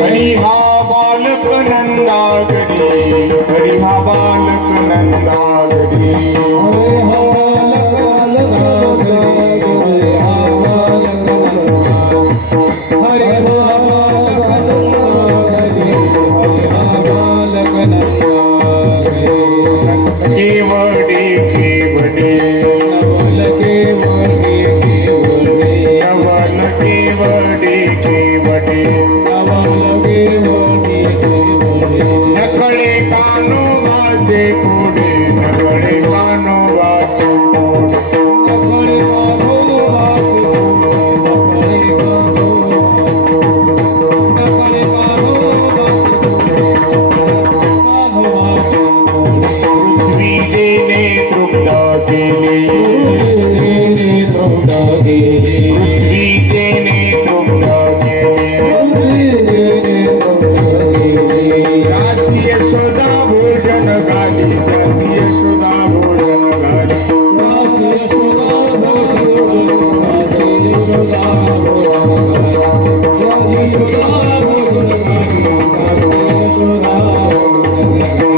हरी हा बालक नंदागरी, हरी हा बालक नंदागरी, केवडे केवडे नवल केवडे केवडे नकळे कानो वाचे कोडे, नकळे कानो वाचे पृथ्वी जेने तृप्त केले, पृथ्वी जेने तृप्त केले, दासी यशोदा भोजन घाली, दासी यशोदा भोजन घाली,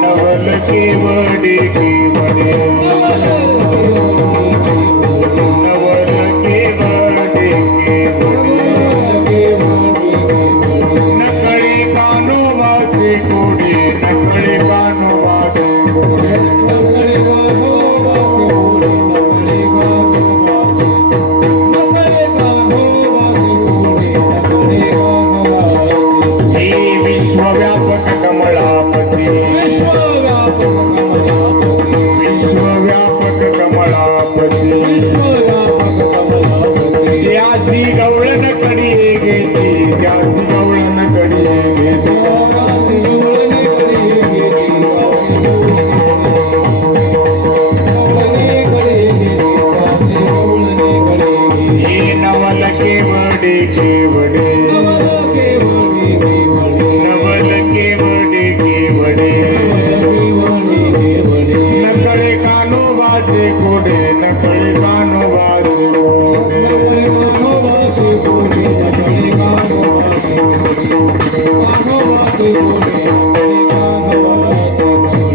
नवल केवडे केवडे, नवल केवडे केवडे नकळे कानो वाचे कोडे, नकळे कानो वाचे कोडे, हे विश्वव्यापक कमलापती, विश्वव्यापक कमलापती, त्यासी गवळण कडी घेते, त्यासी गवळण कडी घेते, हे नवल केवडे केवडे, नवल केवडे केवडे नकळे कानो वाचे कोडे, नकळे कानो वाचे कोडे,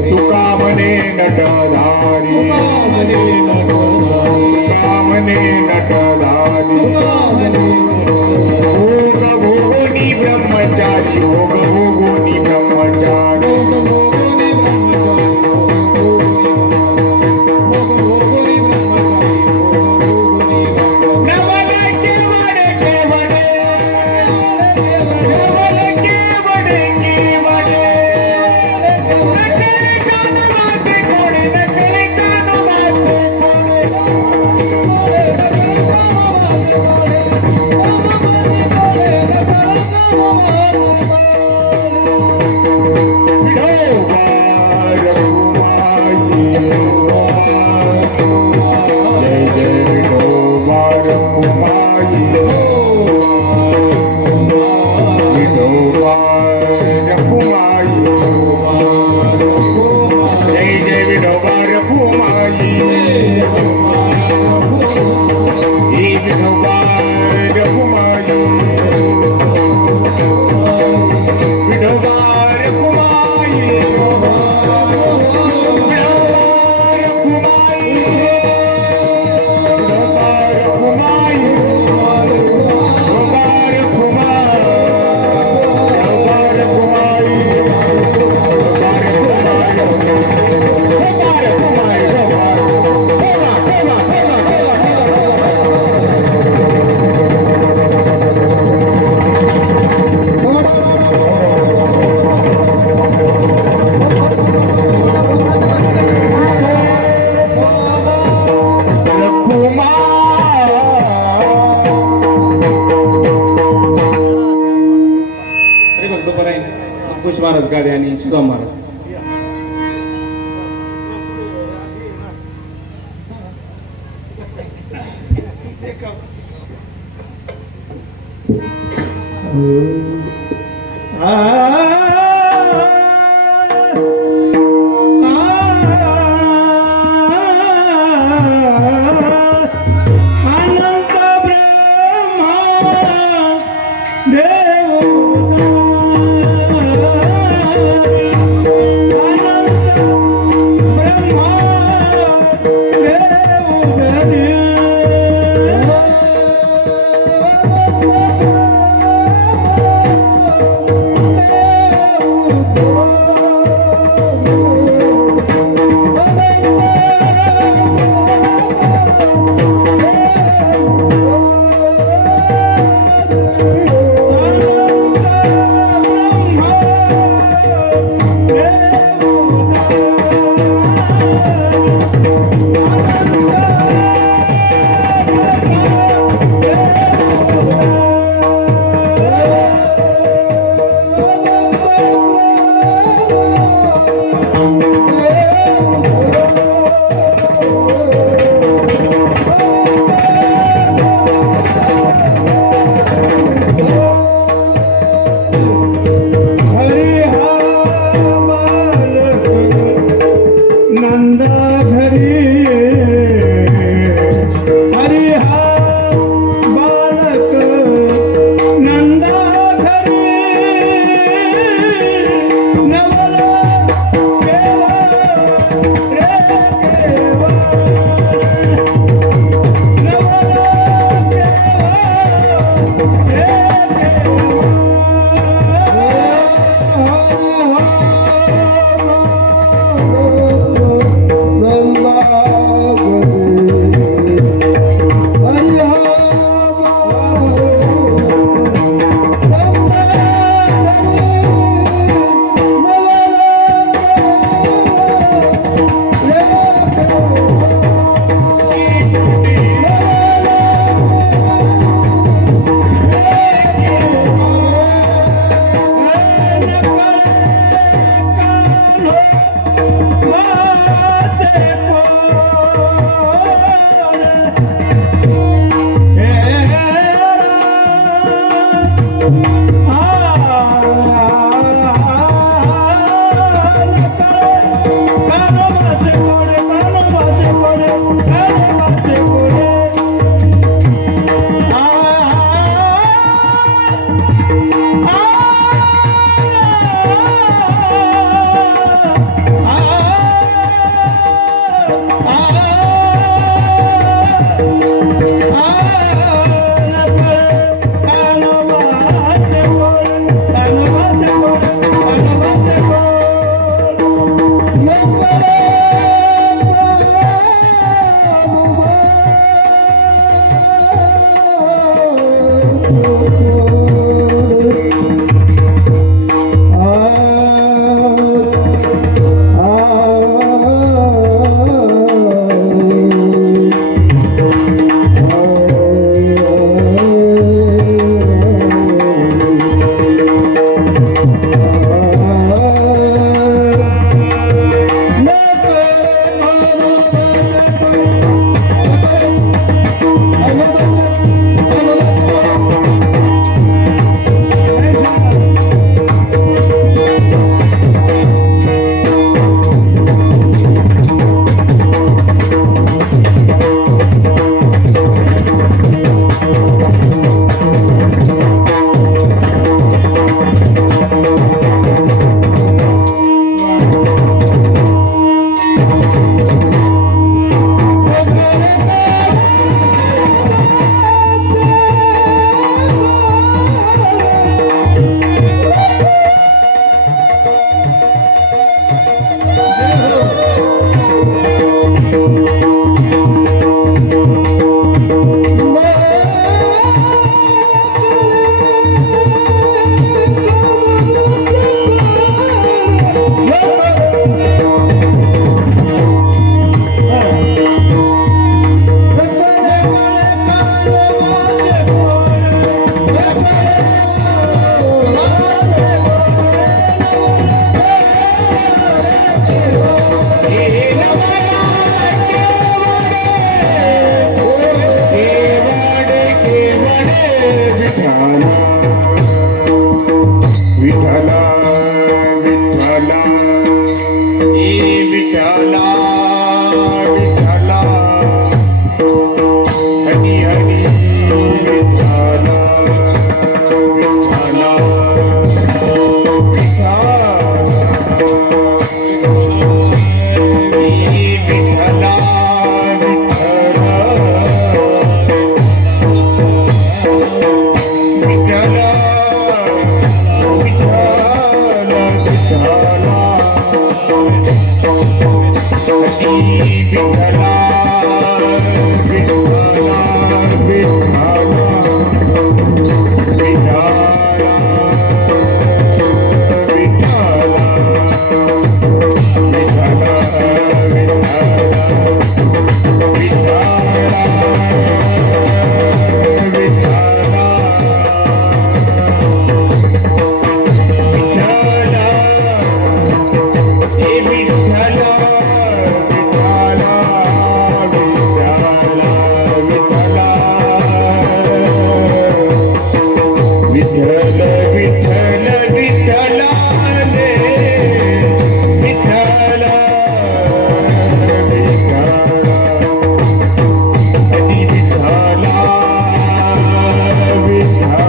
तुका म्हणे नटधारी, तुका म्हणे नटधारी, भोग भोगोनी ब्रह्मचारी, भोग भोगोनी ब्रह्मचारी, नवल केवडे केवडे, नवल केवडे केवडे नकळे कानो वाचे कोडे, नकळे कानो वाचे अंकुश महाराज गाडे आणि सुधा महाराज. अनंत ब्रह्मा हरी हरी विठ्ठला विठ्ठल विठ्ठल विठ्ठला रे विठ्ठल विठ्ठला हरी विठ्ठला विठ्ठला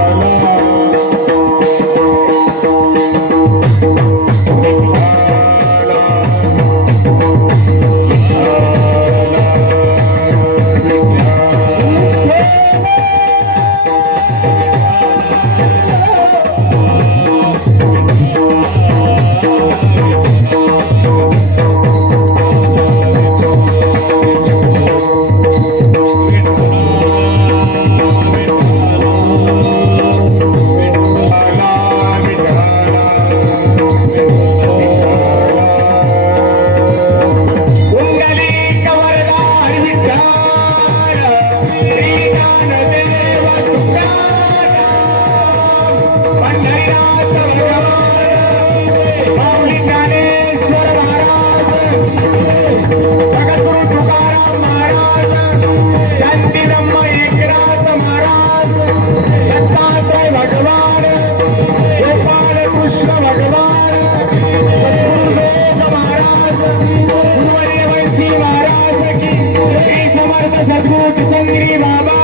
सद्गुरु संग्री बाबा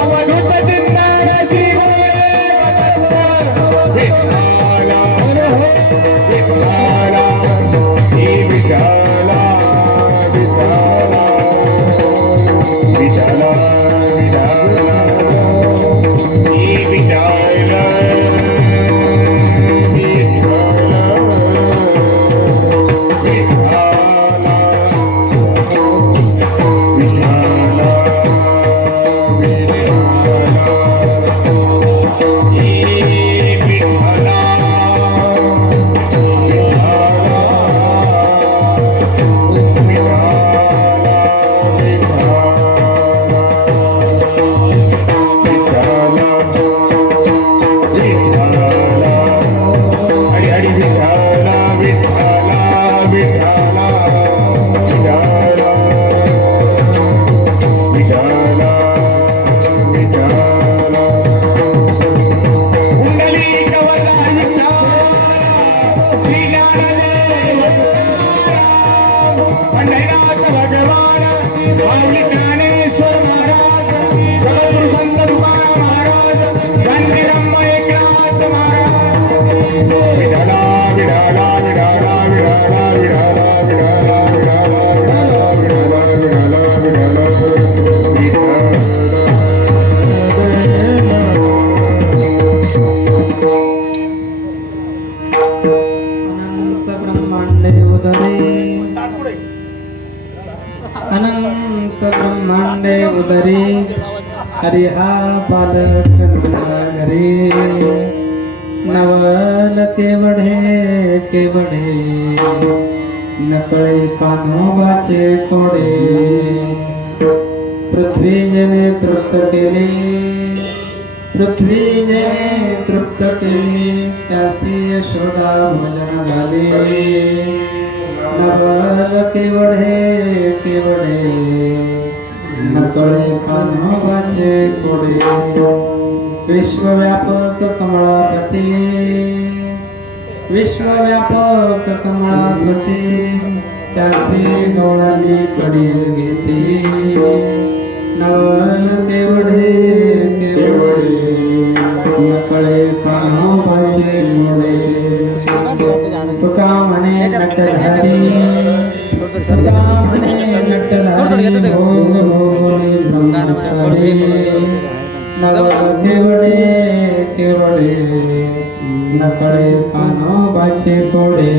अवधूत चिंतन श्री विठ्ठला विठ्ठला हे विठ्ठला विठ्ठला विठ्ठला विठ्ठला हे विठ्ठला अनंत ब्रह्मांडे उदरी हरिहा बालक घरी नवल केवढे नकळे कान्होबाचे कोडे पृथ्वी जने तृप्त केली त्यासी यशोदा भजन झाले नवल केवढे नकळे कान्होबाचे कोडे विश्वव्यापक कमळापती त्यासी गवळणी कडी घेते नवल केवढे नकळे कान्होबाचे कोडे तुका म्हणे नटधारी केवढे नकळे कान्होबाचे कोडे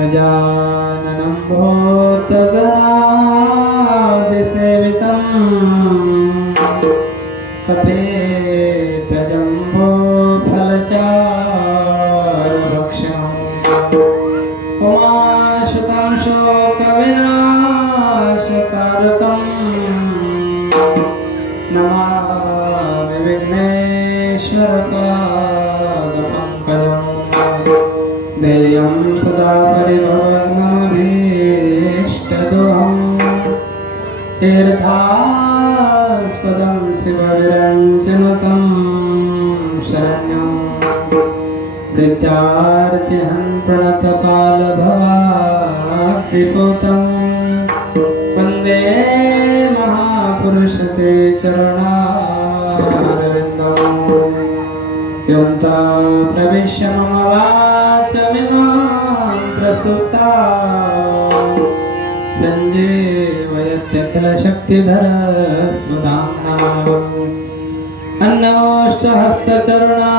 गजाननं भूतगणादिसेवितं कपेतजम्बो फलचारुभक्षणम् उमाशुतं शोकविनाशकारकम् नमामि विघ्नेश्वरपादपङ्कजं देयं सदा परिभवग्नमभीष्टदोहम् तीर्थास्पदं शिवविरञ्जनुतं शरण्यं नित्यार्तिहं प्रणतपालभवाब्धिपूतं वन्दे महापुरुषते चरणारविन्दम् योऽन्ता प्रविश्य मम वाचमिमां प्रसुप्ता सञ्जीवयत्यखिलशक्तिधरस्वधाम्ना अन्नोश्च हस्तचरणा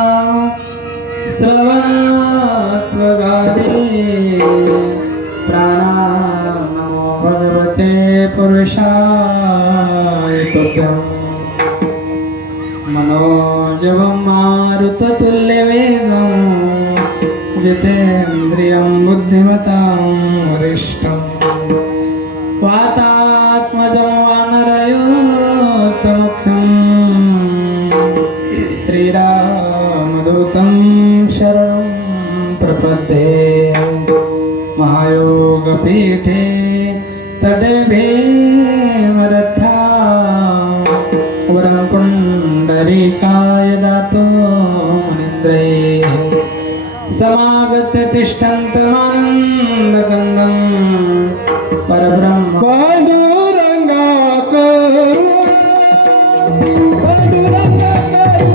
श्रवणात्वगादि प्राणान्नमो भगवते पुरुषाय तुभ्यम् मनोजवं मारुततुल्यवेगं जितेन्द्रियं बुद्धिमतां वरिष्ठम् वातात्मजं वानरयोतमुख्यं श्रीरामदूतं शरणं प्रपद्ये महायोगपीठे तटे भीमरथा वरं पुण्डरीकाय दातो मुनीन्द्रैः समागत्य तिष्ठन्तमानन्दकन्दं परब्रह्म पांडुरंगा करू पांडुरंगा करू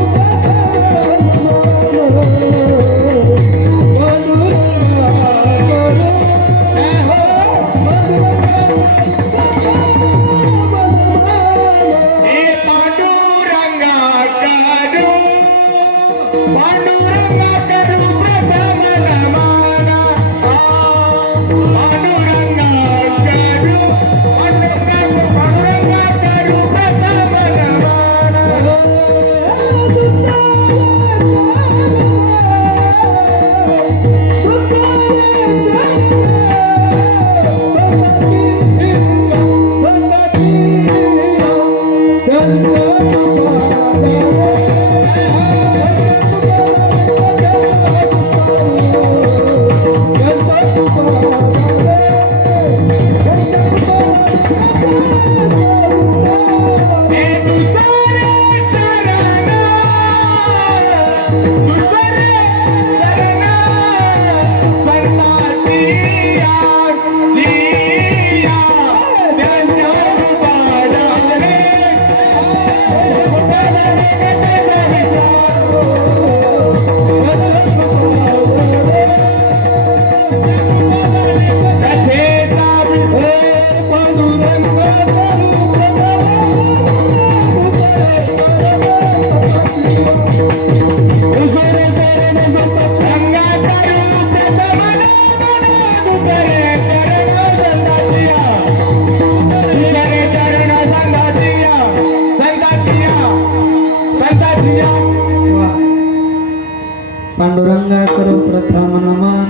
पांडुरंगा करू प्रथम नमन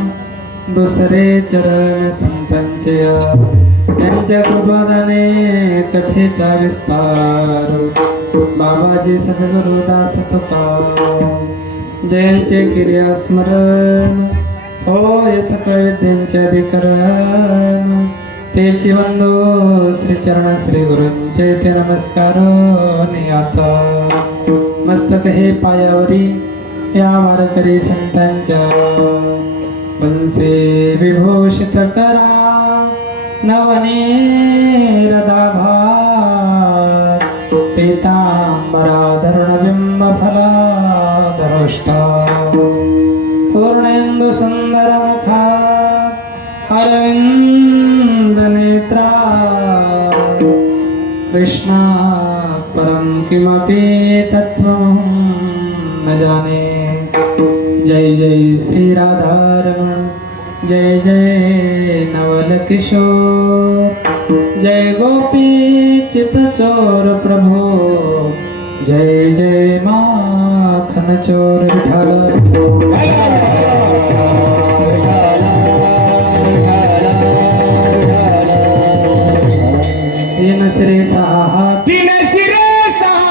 दुसरे चरण संतांचे त्यांच्या कृपादाने कथेचा विस्तार बाबाजी सद्गुरु दास तुकाराम जयांचे क्रिया स्मरण होय सकळ विद्यांचे अधिकरण तेची वंदो श्री चरण श्री गुरूंचे ते नमस्कार नियाता मस्तक हे पायावरी या वारकरी संतांच्या वंशे विभूषित करा नवनीरदाभा पीतांबराधरण बिंब फलाधरोष्टा पूर्णेंदु सुंदर मुखा अरविंद नेत्रा कृष्णा परम किमपि तत्त्वं न जाने। जय जय श्री राधारमण जय जय नवल किशोर जय गोपी चित चोर प्रभो जय जय माखन चोर विठ्ठल। तीन सिरे सहा हात तीन सिरे सहा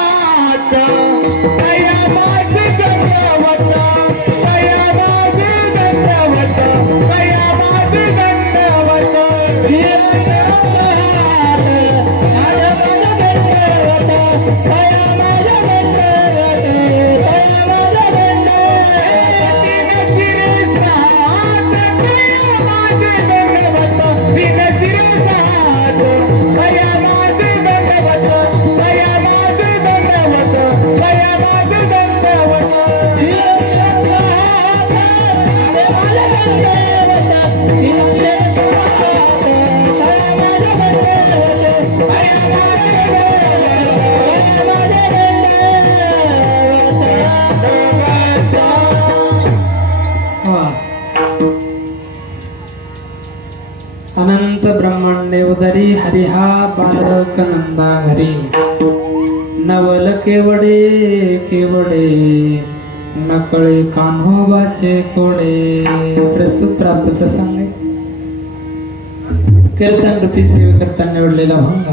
बालक नंदा घरी नवल केवडे केवडे नकळे कान्होबाचे कोडे. प्रस्तुत प्राप्त प्रसंग आहे. कीर्तन रूपी सेवे करता निवडलेला भंग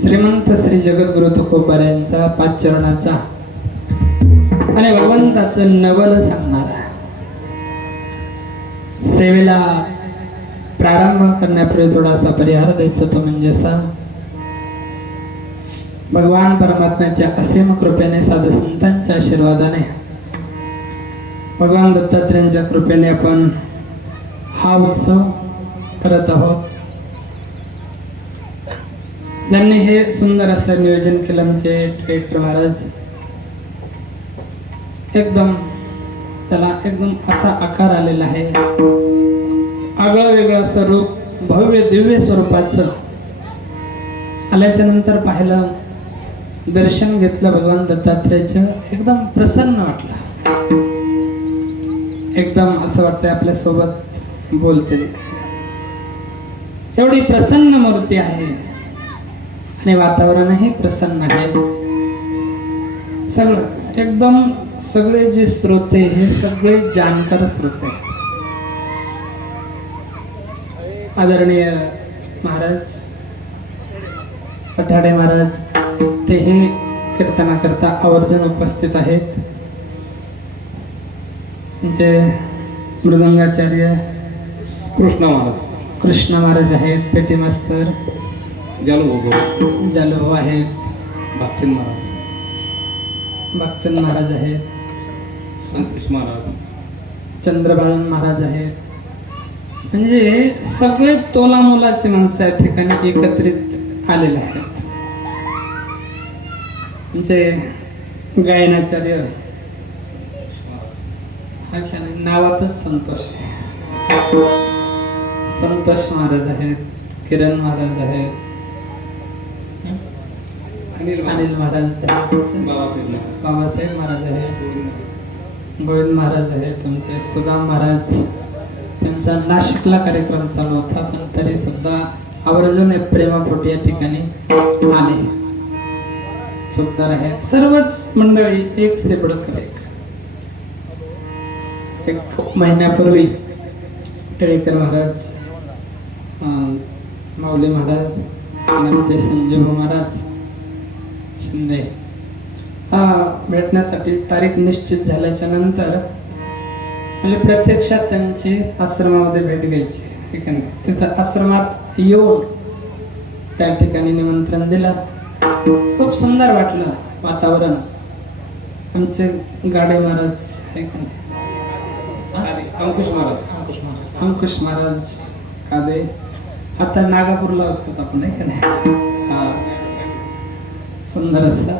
श्रीमंत श्री जगद्गुरु तुकोबार यांचा पाचचरणाचा आणि भगवंताचं नवल सांगणारा. सेवेला प्रारंभ करण्यापूर्वी थोडासा परिहार द्यायचा तो म्हणजे असा. भगवान परमात्म्याच्या असीम कृपेने साधू संतांच्या आशीर्वादाने भगवान दत्तात्रेयांच्या कृपेने आपण हा उत्सव करत आहोत. ज्यांनी हे सुंदर असं नियोजन केलं म्हणजे टिळेकर महाराज. एकदम त्याला एकदम असा आकार आलेला आहे. आगळं वेगळं असं रूप भव्य दिव्य स्वरूपाचं. आल्याच्या नंतर पाहिलं दर्शन घेतलं भगवान दत्तात्रेयचं. एकदम प्रसन्न वाटलं. एकदम असं वाटतंय आपल्या सोबत बोलते. एवढी प्रसन्न मूर्ती आहे आणि वातावरणही प्रसन्न आहे. सगळं एकदम सगळे जे श्रोते हे सगळे जाणकार श्रोते. आदरणीय महाराज पठाडे महाराज ते हे कीर्तनाकरता आवर्जून उपस्थित आहेत. जे मृदंगाचार्य कृष्ण महाराज आहेत. पेटी मास्तर जालू आहेत. बागचंद महाराज आहेत. संतोष महाराज चंद्रबालन महाराज आहेत. म्हणजे सगळे तोला मोलाचे माणसं या ठिकाणी एकत्रित आलेले आहेत. म्हणजे गायनाचार्य नावातच संतोष महाराज आहेत. किरण महाराज आहेत. अनिल महाराज आहेत. बाबासाहेब महाराज आहेत. गोविंद महाराज आहेत. तुमचे सुदाम महाराज. त्यांचा नाशिकला कार्यक्रम चालू होता पण तरी सुद्धा आवर्जून प्रेमापोटी या ठिकाणी आले. चोपदार आहेत. सर्वच मंडळी एक से बडकर एक महिन्यापूर्वी टिळेकर महाराज, माऊली महाराज आणि आमचे संजीव महाराज शिंदे भेटण्यासाठी तारीख निश्चित झाल्याच्या नंतर म्हणजे प्रत्यक्षात त्यांची आश्रमामध्ये भेट घ्यायची. ठीक आहे. तिथं आश्रमात येऊन त्या ठिकाणी निमंत्रण दिलं. खूप सुंदर वाटलं वातावरण. आमचे गाडे महाराज अंकुश महाराज कादे आता नागापूरला होतो आपण आहे का नाही. हा सुंदर असं.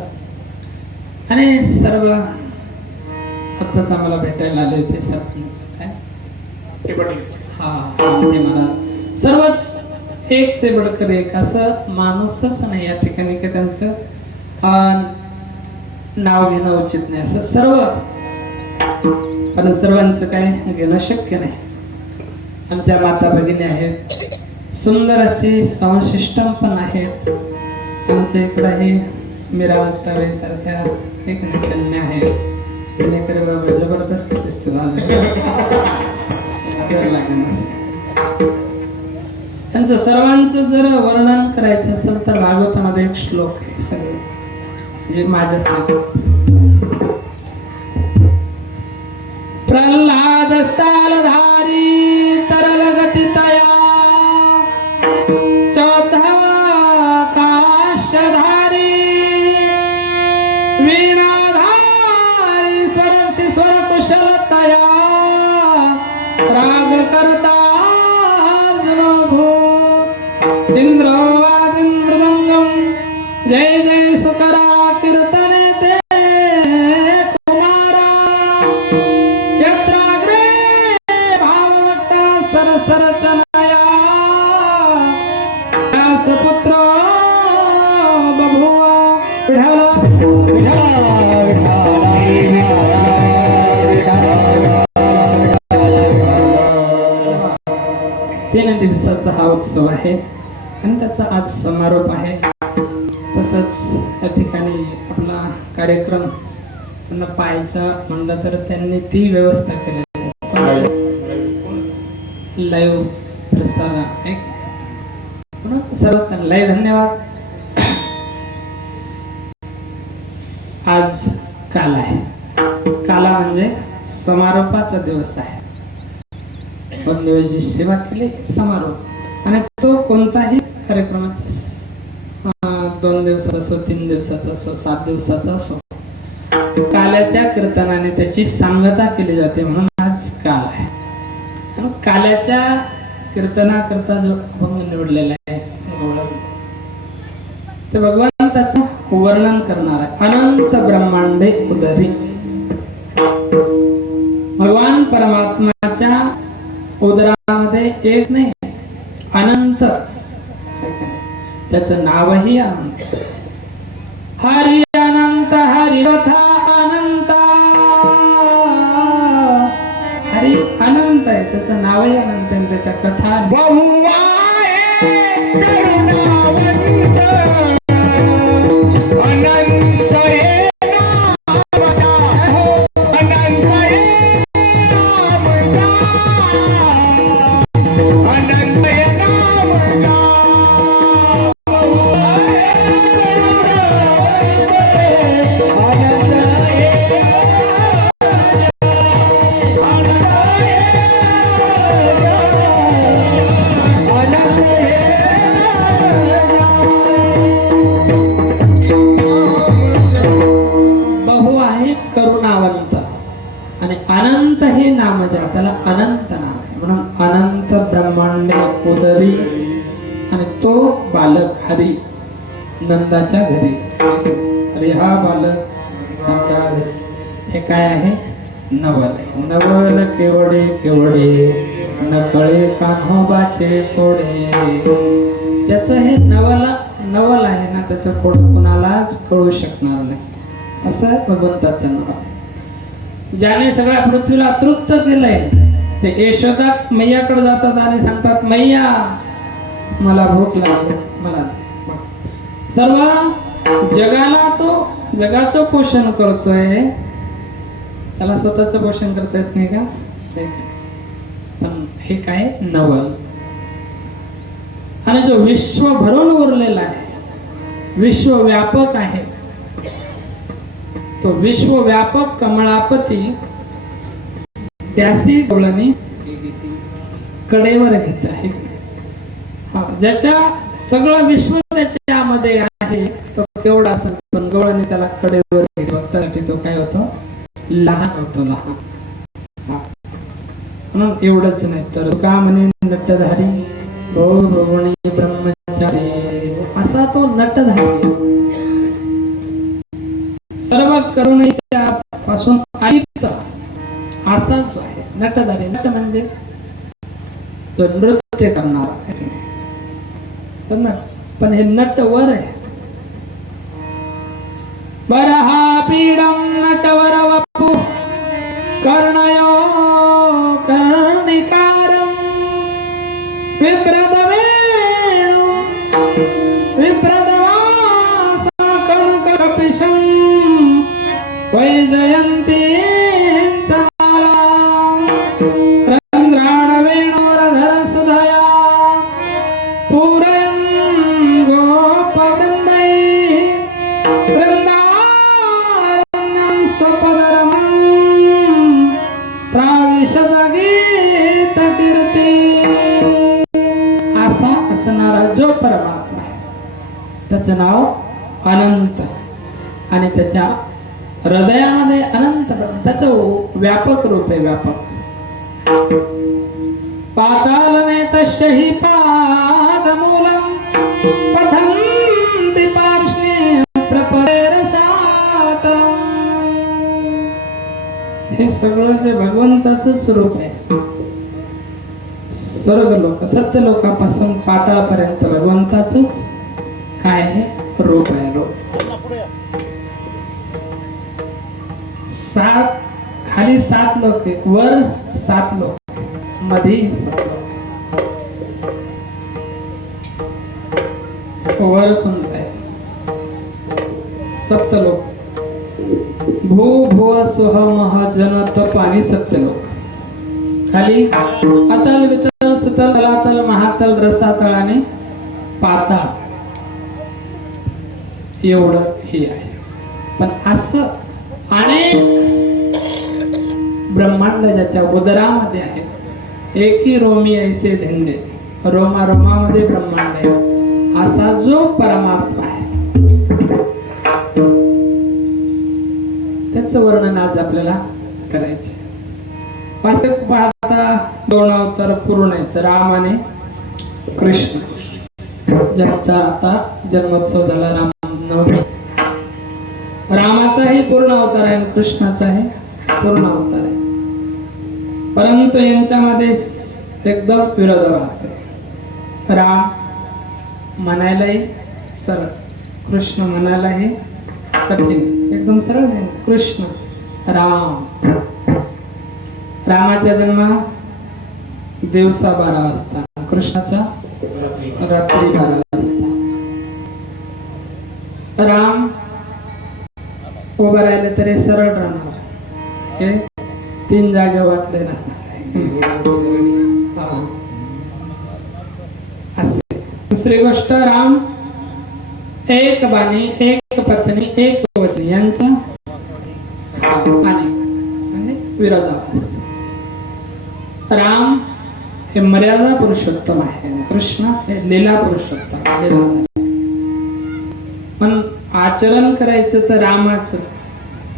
आणि सर्व आताच आम्हाला भेटायला आले होते सरपंच ते महाराज. सर्वच एक से बडकर एक. असं माणूसच नाही या ठिकाणी की त्यांचं नाव घेणं उचित नाही. असं सर्व पण सर्वांचं काय घेणं शक्य नाही. आमच्या माता भगिनी आहेत. सुंदर अशी संशिष्टम पण आहेत. आमच्या इकडं हे मीरा मुक्ताबाई सारख्या एक कन्या आहेत. बाबा जबरदस्त दिसते. त्यांचं सर्वांचं जर वर्णन करायचं असेल तर भागवतामध्ये एक श्लोक आहे सगळे म्हणजे माझ्यासाठी. प्रल्हाद स्थालधारी तरल गतितया चौथवा काशधारी वीणाधारी सरसी स्वर कुशलतया राग करता अर्जुन इंद्र वादिन मृदंगम जय जय सुकरा कीर्तने ते कुमारा यत्राग्रे भाववक्ता सरसरचनया दासपुत्र बभुव तीन दिवसाचा हा उत्सव आहे. आणि त्याचा आज समारोप आहे. तसंच या ठिकाणी आपला कार्यक्रम पाहायचा म्हणलं तर त्यांनी ती व्यवस्था केलेली आहे, लाईव्ह प्रसारण. सर्व त्यांना धन्यवाद. आज काल आहे, काला म्हणजे समारोपाचा दिवस आहे. 2 दिवस जी सेवा केली समारोप, आणि तो कोणताही कार्यक्रमाचा 2 दिवसाचा असो, 3 दिवसाचा असो, 7 दिवसाचा असो, काल्याच्या कीर्तनाने त्याची सांगता केली जाते, म्हणून आज काल आहे. काल्याच्या कीर्तनाकरता जो अभंग निवडलेला आहे ते भगवंताचं वर्णन करणार आहे. अनंत ब्रह्मांडे उदरी, भगवान परमात्माच्या उदरामध्ये एक नाही, अनंत. त्याचं नावही अनंत. हरि अनंत, हरि कथा अनंत. हरि अनंत आहे, त्याचं नावही अनंत आहे, त्याच्या कथा त्याला अनंत नाव आहे, म्हणून अनंत ब्रह्मांड उदरी. आणि तो बालक हरी नंदाच्या घरी. हरी हा बालक नंदा घरी. हे काय आहे? नवल. नवल केवडे केवडे नकळे कान्होबाचे कोडे. त्याचं हे नवल आहे ना, त्याचं कोड कुणालाच कळू शकणार नाही. असं भगवंताचं नाव आहे. ज्याने सगळ्या पृथ्वीला तृप्त केलंय, ते यशोदा मैयाकडे जातात आणि सांगतात, मैया मला भूक लागली, मला सर्व जगाला तो जगाचं पोषण करतोय, त्याला स्वतःचं पोषण करता येत नाही का? पण हे काय? नवल. आणि जो विश्व भरून उरलेला आहे, विश्वव्यापक आहे, तो विश्वव्यापक कमळापती त्यासी गवळणी कडेवर घेत आहे. ज्याच्या सगळं विश्व त्याच्यामध्ये आहे, तो केवढा असेल, पण गवळणी त्याला कडेवर घेत बघतासाठी तो काय होतो? लहान होतो, लहान. म्हणून एवढंच नाही तर का म्हणे नटधारी भोगवणी ब्रह्मचारी, असा तो नटधारी. सर्व करुणेच्या पासून अलिप्त असा जो आहे नटधारी. नट म्हणजे तो नृत्य करणारा आहे, पण हे नट वर आहे. बरहा पीडम नटवर वपु कर्णयो कर्णिकारम विप्रदवेणु विप्रदवासा कनक कपिशम वैजयन्ती रंध्राडवेणोरधर सुधया पूरयन् गोपवृन्दै वृन्दारण्यं स्वपदरमं प्राविशदगीतकीर्ती. असा असणारा जो परमात्मा आहे, त्याचं नाव अनंत. आणि त्याच्या हृदयामध्ये अनंत, त्याचं व्यापक रूप आहे, व्यापक. पातालने तस्य हि पादमूलं पठन्ति पार्ष्णे प्रपरेरसातरम्. हे सगळं जे भगवंताचं स्वरूप आहे, स्वर्गलोक सत्यलोकापासून पाताळपर्यंत भगवंताचंच काय आहे? रूप आहे, रूप. 7 खाली 7 लोक आहे, वर 7 लोक, मध्ये 7 लोक. वर कोणतं आहे? सप्तलोक. भू भुव सुह मह जन तप आणि सत्यलोक. खाली अतल वितल सुतल तलातल महातल रसातळ आणि पाताळ एवढं हे आहे. पण असं अनेक ब्रह्मांड ज्याच्या उदरामध्ये आहे. एकी रोमी ऐसे धिंडे, रोमा रोमामध्ये ब्रह्मांड आहे. असा जो परमात्मा आहे त्याचं वर्णन आज आपल्याला करायचे. वास्तविक पाहता 2 अवतार पूर्ण आहेत, राम आणि कृष्ण, ज्यांचा आता जन्मोत्सव झाला. रामनवमी. रामाचाही पूर्ण अवतार आहे, कृष्णाचाही पूर्ण अवतार आहे. परंतु यांच्यामध्ये एकदम विरोधाभास आहे. राम म्हणायलाही सरळ, कृष्ण म्हणायलाही कठीण. एकदम सरळ आहे. कृष्ण राम. रामाचा जन्म दिवसा 12 वाजता, कृष्णाचा रात्री 12 वाजता. राम उभं राहिले तरी सरळ राहणार, हे 3 जागे वाटले राहणार. असे. दुसरी गोष्ट, राम एक बाणी, एक पत्नी, एक वचन यांचं आणि विरोधाभास. राम हे मर्यादा पुरुषोत्तम आहे, कृष्ण हे लीला पुरुषोत्तम लीला. पण आचरण करायचं तर रामाचं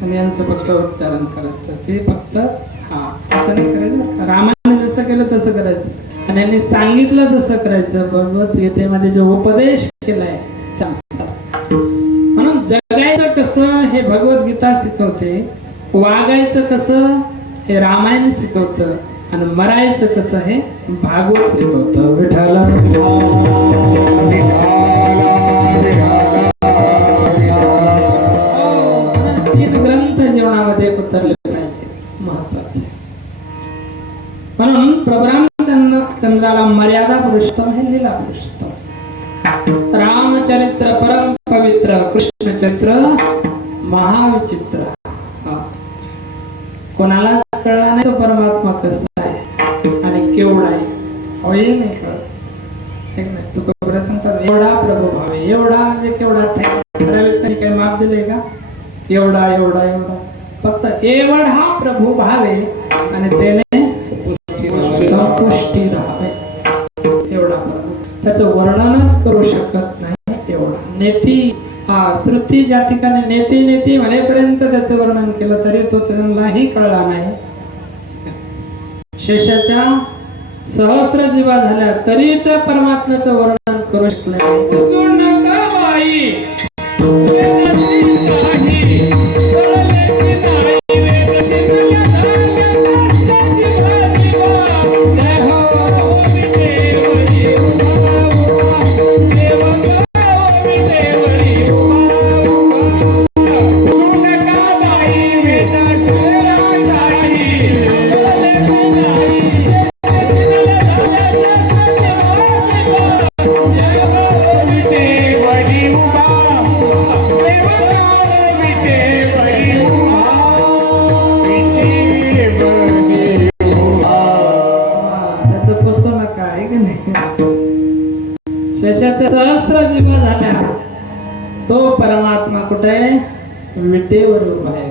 आणि यांचं फक्त उच्चारण करायचं. ते फक्त असं नाही करायचं. रामाने जसं केलं तसं करायचं आणि यांनी सांगितलं तसं करायचं. भगवद्गीतेमध्ये जो उपदेश केलाय त्यानुसार. म्हणून जगायचं कसं हे भगवद्गीता शिकवते, वागायचं कसं हे रामायण शिकवतं, आणि मरायचं कसं हे भागवत शिकवतं. विठाला 3 ग्रंथ जीवनामध्ये उतरले पाहिजे, महत्वाचे. म्हणून प्रभू रामचंद्राला मर्यादा पुरुषोत्तम हे लीला पुरुषोत्तम. रामचरित्र परम पवित्र, कृष्ण चरित्र महाविचित्र. कोणालाच कळला नाही तो परमात्मा कसा आहे आणि केवढा आहे. हे नाही कळत. तुकोबरा सांगतात एवढा प्रभू भावे. एवढा म्हणजे केवढा. ठराविक काही माप दिले का? एवढा एवढा एवढा. फक्त एवढा प्रभू भावे आणि त्याने संतुष्टी राहावे. एवढा प्रभू. त्याचं वर्णनच करू शकत नाही. एवढा नेती. श्रुती ज्या ठिकाणी नेती नेती म्हणेपर्यंत त्याचं वर्णन केलं तरी तो त्यांनाही कळला नाही. शेषाच्या सहस्र जीवा झाल्या तरी त्या परमात्म्याचं वर्णन करू शकले नाही. शेषाचे सहस्र जीव झाल्या तो परमात्मा कुठे? विटेवर उभा आहे.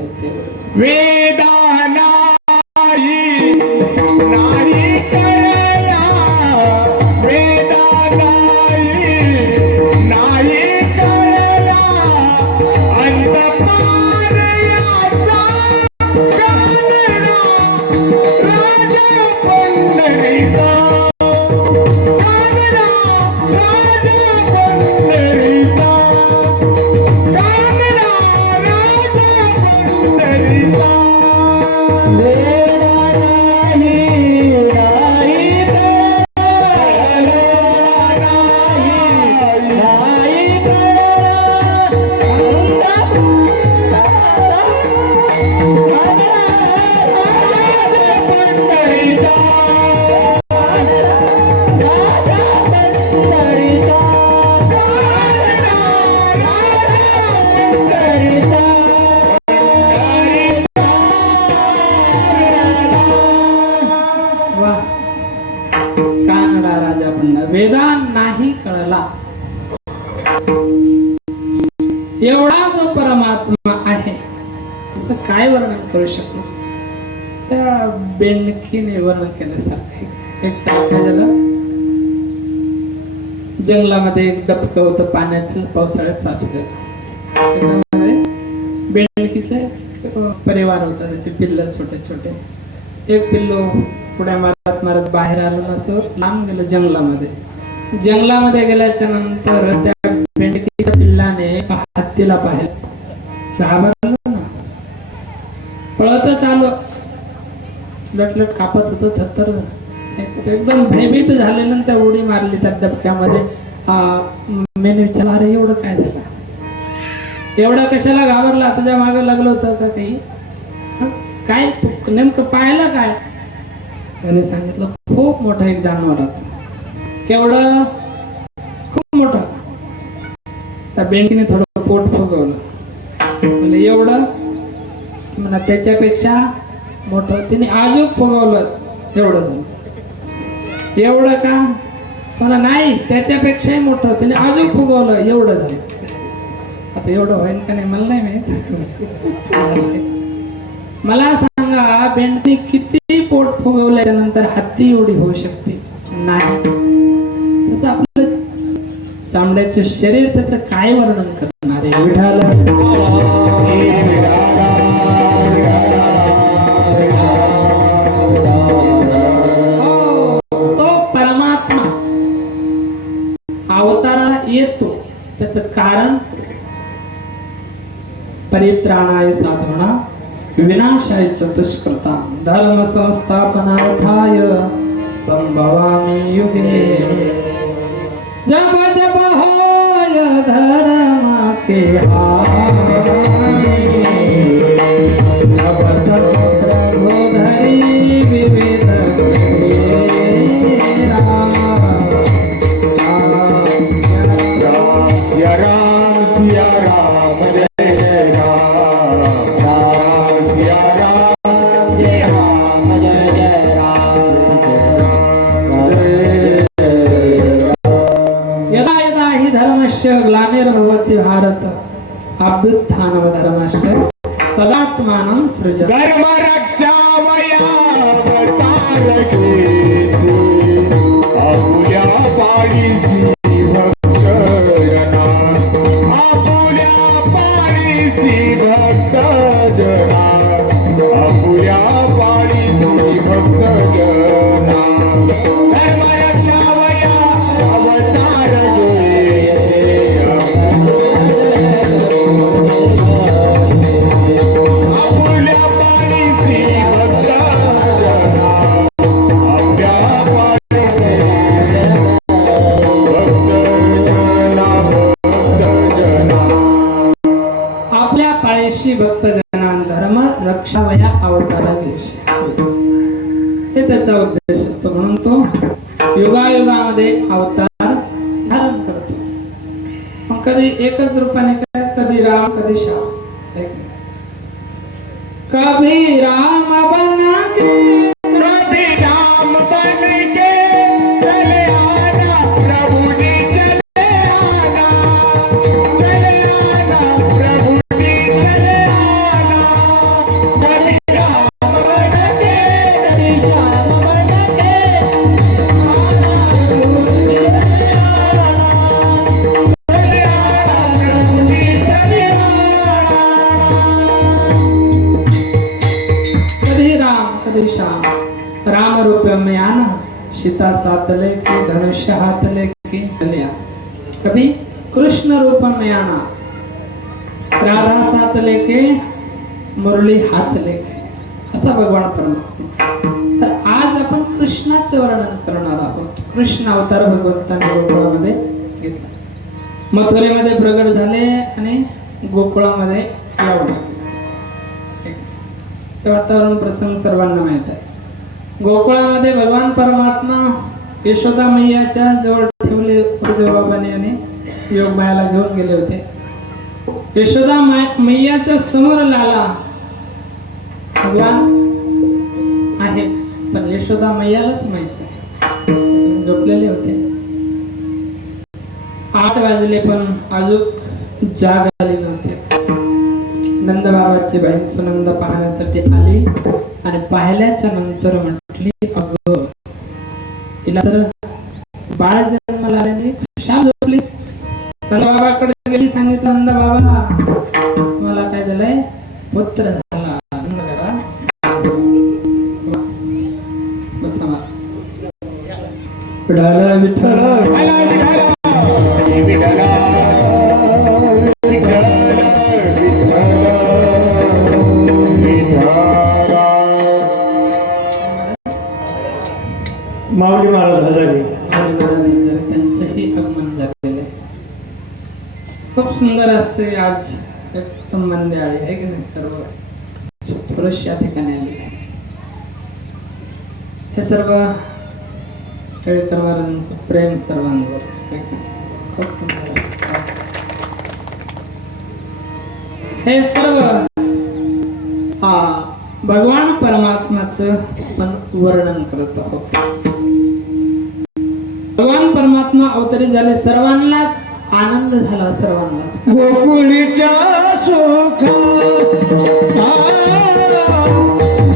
वेदा नाही नाही कळला, वेदा नाही कळला, अंतपार याचा चालला राजा पंढरीचा. Hare एवढा जो परमात्मा आहे त्याचं काय वर्णन करू शकतो? त्या बेंडकीने वर्णन केल्यासारखं. एक तारखेला जंगलामध्ये एक डबकं होतं पाण्याचं, पावसाळ्यात साचलेलं. त्याच्यामध्ये बेंडकीचे परिवार होता, त्याचे पिल्ल छोटे छोटे. एक पिल्लू पुढे मारत मारत बाहेर आलं, असं लांब गेलं जंगलामध्ये. जंगलामध्ये गेल्याच्या नंतर त्या बेंडकीच्या पिल्लाने हत्तीला पाहिलं, घाबरलं ना, पळतच आलं, लटलट कापत होतं. थत्तर एकदम भयभीत झालेलं, त्या उडी मारली त्या डबक्यामध्ये. मी विचारलं, अरे एवढं काय झालं, एवढं कशाला घाबरला, तुझ्या मागे लागलं होतं का काही? काय तू नेमकं पाहिलं काय? त्याने सांगितलं, खूप मोठं एक जानवर होतं. केवढं? खूप मोठं. त्या बेंडकीने थोडं पोट फुगवलं, म्हणजे एवढं म्हणा, त्याच्यापेक्षा मोठं. तिने आजूक फुगवलं, एवढं झालं. एवढं का? म्हणा नाही, त्याच्यापेक्षाही मोठं. तिने आजूक फुगवलं, एवढं झालं. आता एवढं होईल का नाही मला नाही माहित. मला सांगा, बेंडकी किती पोट फुगवल्याच्या नंतर हत्ती एवढी होऊ शकते? नाही. तसं आपलं चामड्याचं शरीर, त्याचं काय वर्णन करणार आहे? विठाला येतो, त्याचं कारण परित्राणाय साधना विनाशाय चतुष्कृता धर्म संस्थापनार्थाय संभवामि युगे. जब जब होय धर्म के हानि, तब तब प्रभु धरि विविध सिया राम जय जय राम, राम सिया राम जय जय राम, यदा यदा हि धर्मस्य ग्लानिर्भवति भारत अभ्युत्थानं धर्मस्य तदात्मानं सृजति. धर्म रक्षावया अवतार केसी, आपुल्या पाडीसी भक्तजना धर्म रक्षावया अवताराधीश, हे त्याचा उद्देश असतो. म्हणून तो युगायुगामध्ये अवतार धारण करतो. मग कधी एकच रूपाने, कधी राम कधी श्याम. कभी राम बना के, कभी श्याम बन के चले आना, प्रभु जी चले आना, चले आना, प्रभु जी चले आना. कभी राम बन के, कभी श्याम बन के चले आना, प्रभु जी चले आना. कधी राम कधी श्याम. राम रूप में आना, सीता साथ लेके धनुष्य हाथ लेके चलिया. कभी कृष्ण रूप में आना, राधा साथ लेके मुरली हात लेके, असा भगवान परमात्मा. तर आज आपण कृष्णाचं वर्णन करणार आहोत. कृष्ण अवतार भगवंताने गोकुळामध्ये घेतला, मथुरेमध्ये प्रगट झाले आणि गोकुळामध्ये यावं लागले. ते वातावरण प्रसंग सर्वांना माहित आहे. गोकुळामध्ये भगवान परमात्मा यशोदा मैयाच्या जवळ ठेवले होते बाबाने आणि योगमायाला घेऊन गेले होते. यशोदा मैयाच्या समोर लाला भगवान आहे, पण यशोदा मैयालाच माहित नाही, झोपलेले होते. 8 वाजले पण अजून जाग आली नव्हती. नंदबाबाची बहीण सुनंदा पाहण्यासाठी आली आणि पाहिल्याच्या नंतर म्हटली, अगं तिला तर बाळ जन्माला आले नाही, शाल झोपली. नंदबाबाकडे गेली, सांगितलं, नंदबाबा मला काय झालंय, पुत्र झाला. आनंद करा. बसा मग. विठ्ठल विठ्ठल माऊली महाराज हजारी त्यांचंही आगमन झालेलं आहे. खूप सुंदर असे आज एकदम मंदिर आहे की नाही. सर्व पुरुष या ठिकाणी आलेले आहे. हे सर्व केळकर महाराजांचं प्रेम सर्वांवर खूप सुंदर असतं. हे सर्व भगवान परमात्माचं पण वर्णन करत आहोत. भगवान परमात्मा अवतरी झाले, सर्वांनाच आनंद झाला. सर्वांनाच गोकुळीच्या सुख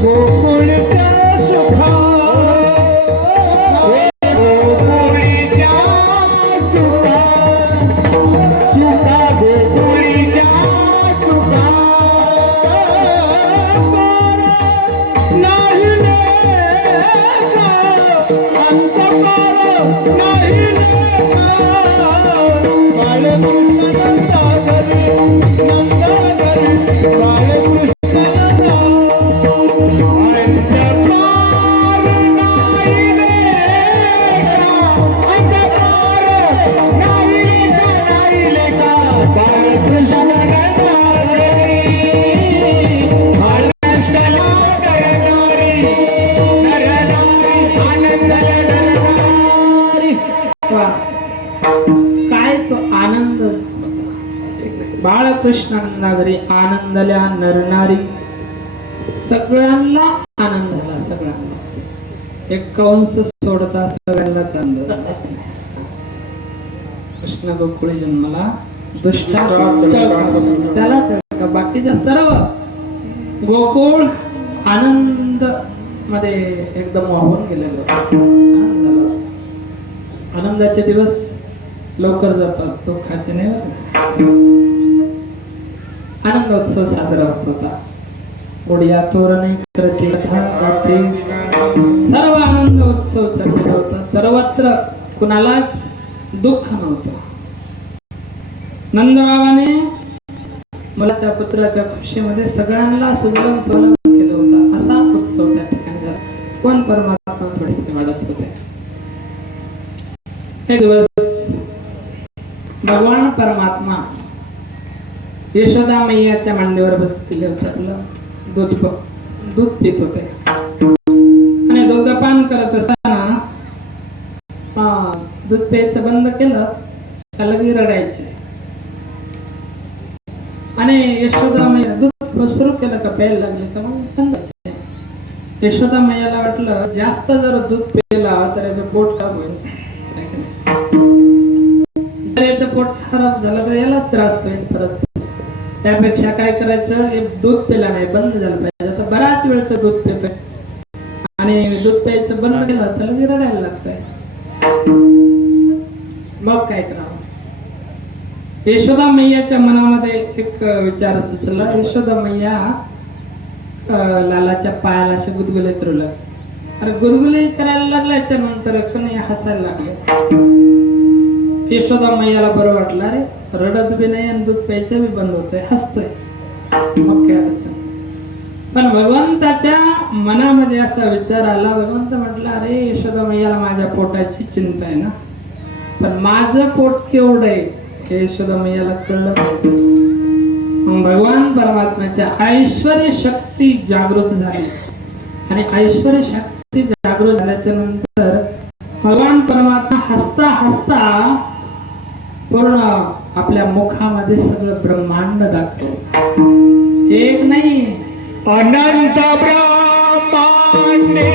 गोकुळीच्या सुख बाळकृष्णांना आनंदल्या नरनारी सगळ्यांना आनंद झाला. सगळ्यांना एक कंस सोडता सगळ्यांनाच आनंद झाला. कृष्ण गोकुळी जन्माला त्याला चळका, बाकीच्या सर्व गोकुळ आनंद मध्ये एकदम वाहून गेलेलं. आनंदाचे दिवस लवकर जातात, दुःखाचे नाही. आनंदोत्सव साजरा होत होता. उडिया तोरणे करते सर्व आनंद उत्सव चाललेला होता. सर्वत्र कुणालाच दुःख नव्हतं. नंदबाबाने मुलाच्या पुत्राच्या खुशीमध्ये सगळ्यांना सुजलम सोलम केलं होतं. असा उत्सव त्या ठिकाणी झाला. कोण परमात्मा थोडेसे वाढत होते. हे दिवस भगवान परमात्मा यशोदा मैयाच्या मांडीवर बसलेले होते. आपलं दूध पित होते आणि दुग्धपान करत असताना दूध प्यायचं बंद केलं का लगे रडायचे. आणि यशोदा मैया दूध सुरू केलं का प्यायला लागले का मग थांबायचे. यशोदा मैयाला वाटलं जास्त जर दूध पिला तर याचं पोट खराब होईल. जर याचं पोट खराब झालं तर याला त्रास होईल परत. त्यापेक्षा काय करायचं, एक दूध पिला नाही, बंद झालं पाहिजे. आता बराच वेळचं दूध पितोय आणि दूध प्यायचं बंद केलं तर लगेच रडायला लागतंय. मग काय करावं. यशोदा मैयाच्या मनामध्ये एक विचार सुचला. यशोदा मैया लालाच्या पायाला असे गुदगुले करू लागले. अरे गुदगुले करायला लागल्याच्या नंतर कोणी हसायला लागले. यशोदा मैयाला बरं वाटलं, अरे रडत बी नाही आणि दूध प्यायचं बी बंद होतंय, हसतोय. मग काय अडचण. पण भगवंताच्या मनामध्ये असा विचार आला. भगवंत म्हटलं, अरे यशोदा मैयाला माझ्या पोटाची चिंता आहे ना, पण माझं पोट केवढं आहे हे यशोदा मैयाला कळलं पाहिजे. मग भगवान परमात्म्याच्या ऐश्वर्य शक्ती जागृत झाली आणि ऐश्वर्य शक्ती जागृत झाल्याच्या नंतर भगवान परमात्मा हसता हसता पूर्ण आपल्या मुखामध्ये सगळं ब्रह्मांड दाखवलं. एक नाही, अनंत ब्रह्मांडे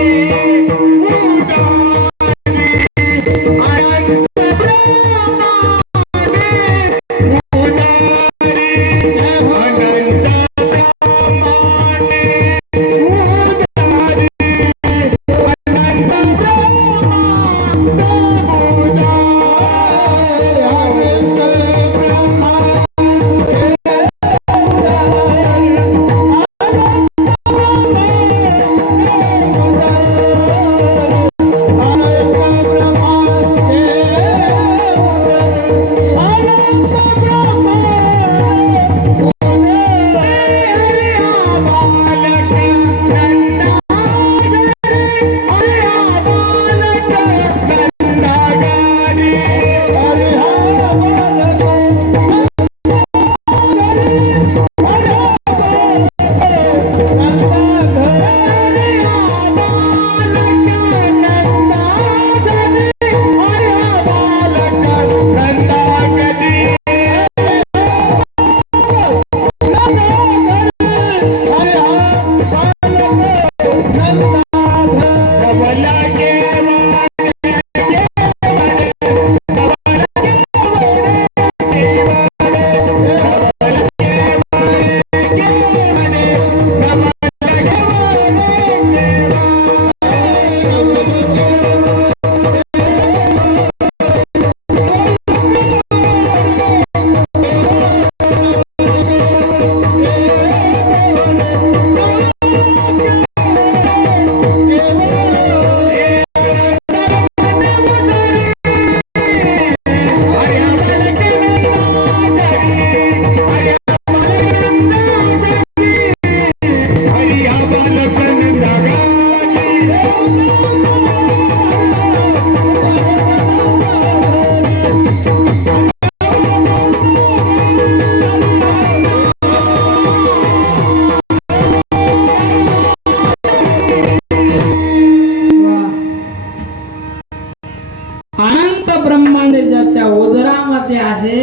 हृदयामध्ये आहे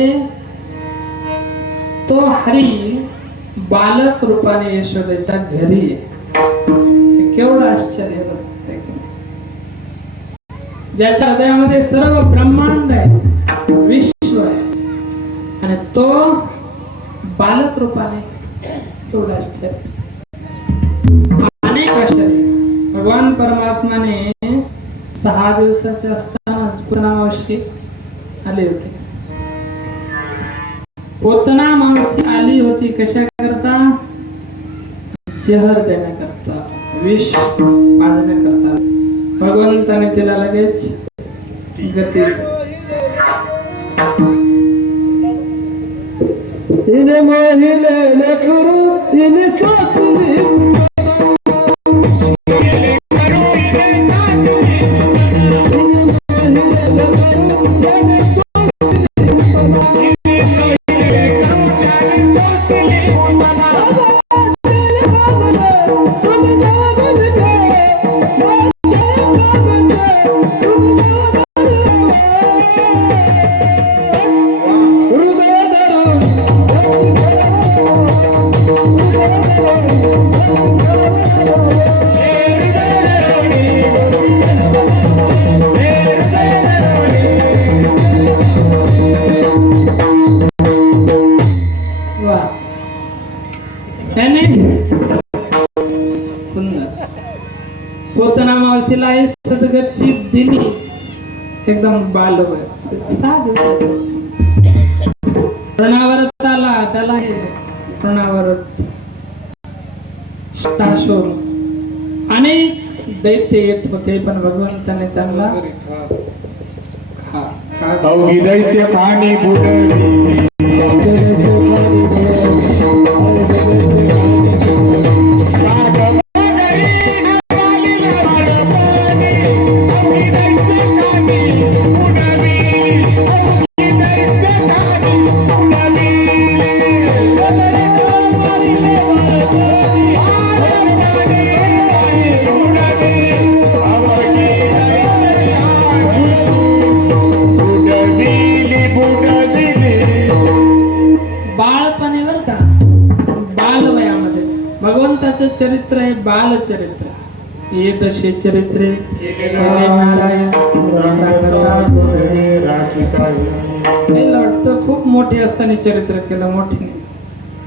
तो हरी बालक रूपाने यशोदेच्या घरी आहे. केवढं आश्चर्य आहे की नाही? ज्याच्या हृदयामध्ये सर्व ब्रह्मांड आहे, विश्व आहे, आणि तो बालक रूपाने, केवढं आश्चर्य. अनेक आश्चर्य. भगवान परमात्माने 6 दिवसाचे असतानाच पुतना मावशी आली होती. पुतना मावशी आली होती कशा करता? जहर देण्याकरता, विष पाजण्याकरता. भगवंताने तिला लगेच गती. इने मोहिले करू इने सोचली पोतना मावशीला हे सद्गती दिली. एकदम बालवय 6 दिवसाचा. प्रणावर्त आला, त्याला हे प्रणावर्त शासन अनेक दैत्य येत होते, पण भगवंताने त्यांना अवघी दैत्य खाणी बुडली. भगवंताचं चरित्र आहे बाल चरित्र. ये तसे चरित्रे वाटतं खूप मोठे असताना चरित्र केलं, मोठे नाही.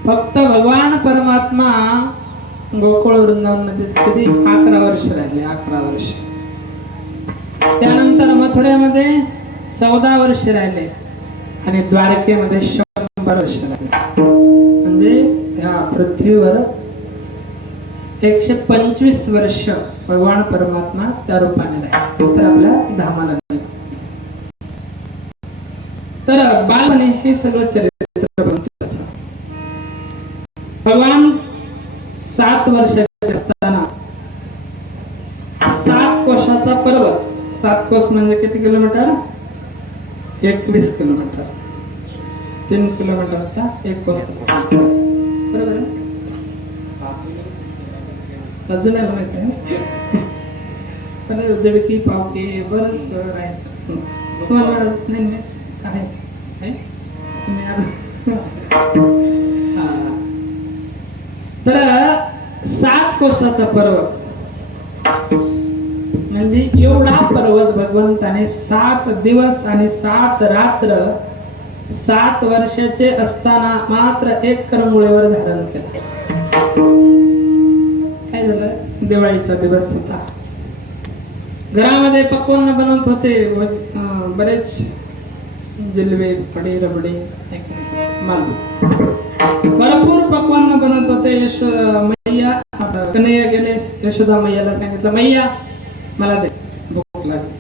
फक्त भगवान परमात्मा गोकुळ वृंदावन मध्ये किती 11 वर्ष राहिले. 11 वर्ष. त्यानंतर मथुरेमध्ये 14 वर्ष राहिले आणि द्वारकेमध्ये 100 वर्ष राहिले. म्हणजे या पृथ्वीवर 125 वर्ष भगवान परमात्मा त्या रूपाने राहिले. तर आपल्या धामाला नाही. तर बालपणे हे सगळं चरित्र बनतं. भगवान 7 वर्षाचे असताना 7 कोशाचा पर्वत. 7 कोस म्हणजे किती किलोमीटर? 21 किलोमीटर. 3 किलोमीटरचा 1 कोस असतो, बरोबर आहे? अजून माहित आहे पण दडकी पावके बरंच आहेत. तुम्हाला नाही काय तर 7 कोसाचा पर्वत म्हणजे एवढा पर्वत भगवंताने 7 दिवस आणि 7 रात्र 7 वर्षाचे असताना मात्र 1 करंगुळीवर धारण केला. काय झालं? दिवाळीचा दिवस होता. घरामध्ये पक्वान्न बनवत होते, बरेच जिलबे, फडे, रबडे, मालू, भरपूर पक्वान्न बनवत होते. मैया कन्हैया गेले, यशोदा मैयाला सांगितलं, मैया मला दे, भूक लागली.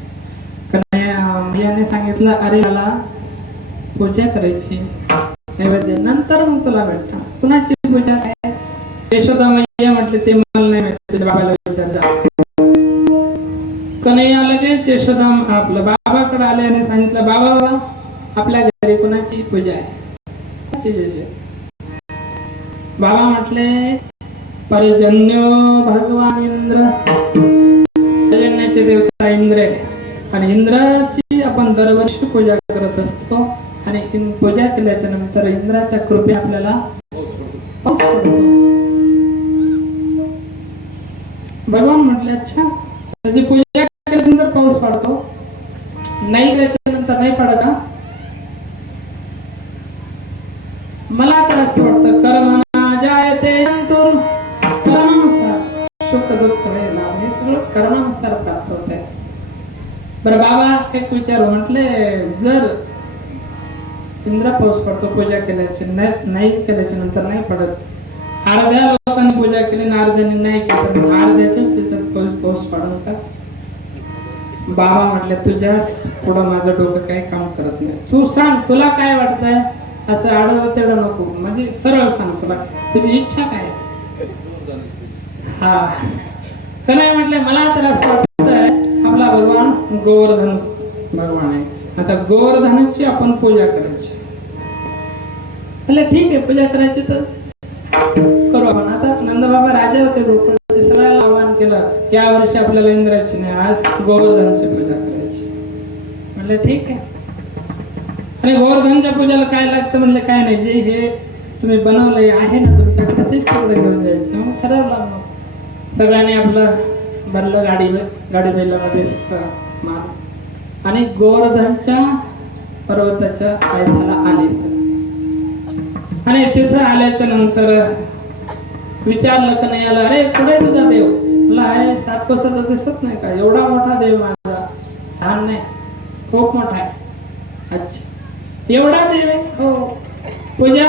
कन्हैया मैयाने सांगितलं, अरे मला पूजा करायची, नैवेद्य नंतर मग तुला भेटणार. कुणाची पूजा काय? यशोदा मैया म्हटले, ते मला नाही माहिती, तुझ्या बाबाला विचार. कन्हैया लगेच यशोदा आपल्या बाबाकडे आले आणि सांगितलं, बाबा आपल्या घरी कोणाची पूजा आहे? बाबा म्हटले, पर्जन्यो भगवान इंद्र, पर्जन्याचे देवता इंद्र आहे आणि इंद्राची आपण दरवर्षी पूजा करत असतो. आणि पूजा केल्याच्या नंतर इंद्राच्या कृपे आपल्याला पाऊस पडतो. भगवान म्हटले अच्छा त्याची पूजा केल्यानंतर पाऊस पडतो, नाही केल्याच्या नंतर नाही पडत का? मला तर असं वाटतं कर्मणा जायते अंतुर, कर्मानुसार सुख दुःख लाभ हे सगळं कर्मानुसार प्राप्त होत आहे. बरं बाबा एक विचार म्हटले, जर इंद्र पाऊस पडतो पूजा केल्याची, नाही केल्याच्या नंतर नाही पडत, अर्ध्या लोकांनी पूजा केली आणि अर्ध्याने नाही केली, तर अर्ध्याच्याच त्याच्यात पाऊस पडून का? बाबा म्हटले तुझ्या पुढं माझं डोकं काही काम करत नाही, तू सांग तुला काय वाटतंय, असं आडवं तेवढं नको, म्हणजे सरळ सांग तुला तुझी इच्छा काय. हा का नाही म्हटलं, मला तर असं वाटतंय आपला भगवान गोवर्धन भगवान आहे, आता गोवर्धनाची आपण पूजा करायची. म्हटलं ठीक आहे पूजा करायची तर करू आपण. आता नंदबाबा राजा होते गोकुळचे, सगळ्याला आवाहन केलं या वर्षी आपल्याला इंद्राची नाही, आज गोवर्धनाची पूजा करायची. म्हटलं ठीक आहे. आणि गोवर्धनच्या पूजेला काय लागतं म्हणले, काय नाही, जे हे तुम्ही बनवलंय आहे ना तुमच्याकडे तेच तिकडे घेऊन जायचं. मग ठरवलं, मग सगळ्यांनी आपलं भरलं गाडी बैलामध्ये मार आणि गोवर्धनच्या पर्वताच्या पायथ्याला आले. आणि तिथं आल्याच्या नंतर विचारलं का नाही आला, अरे कुठे तुझा देव? मला आहे 7 कोसाचा दिसत नाही का? एवढा मोठा देव माझा, लहान नाही खूप मोठा आहे. अच्छा एवढा देव आहे? हो. पूजा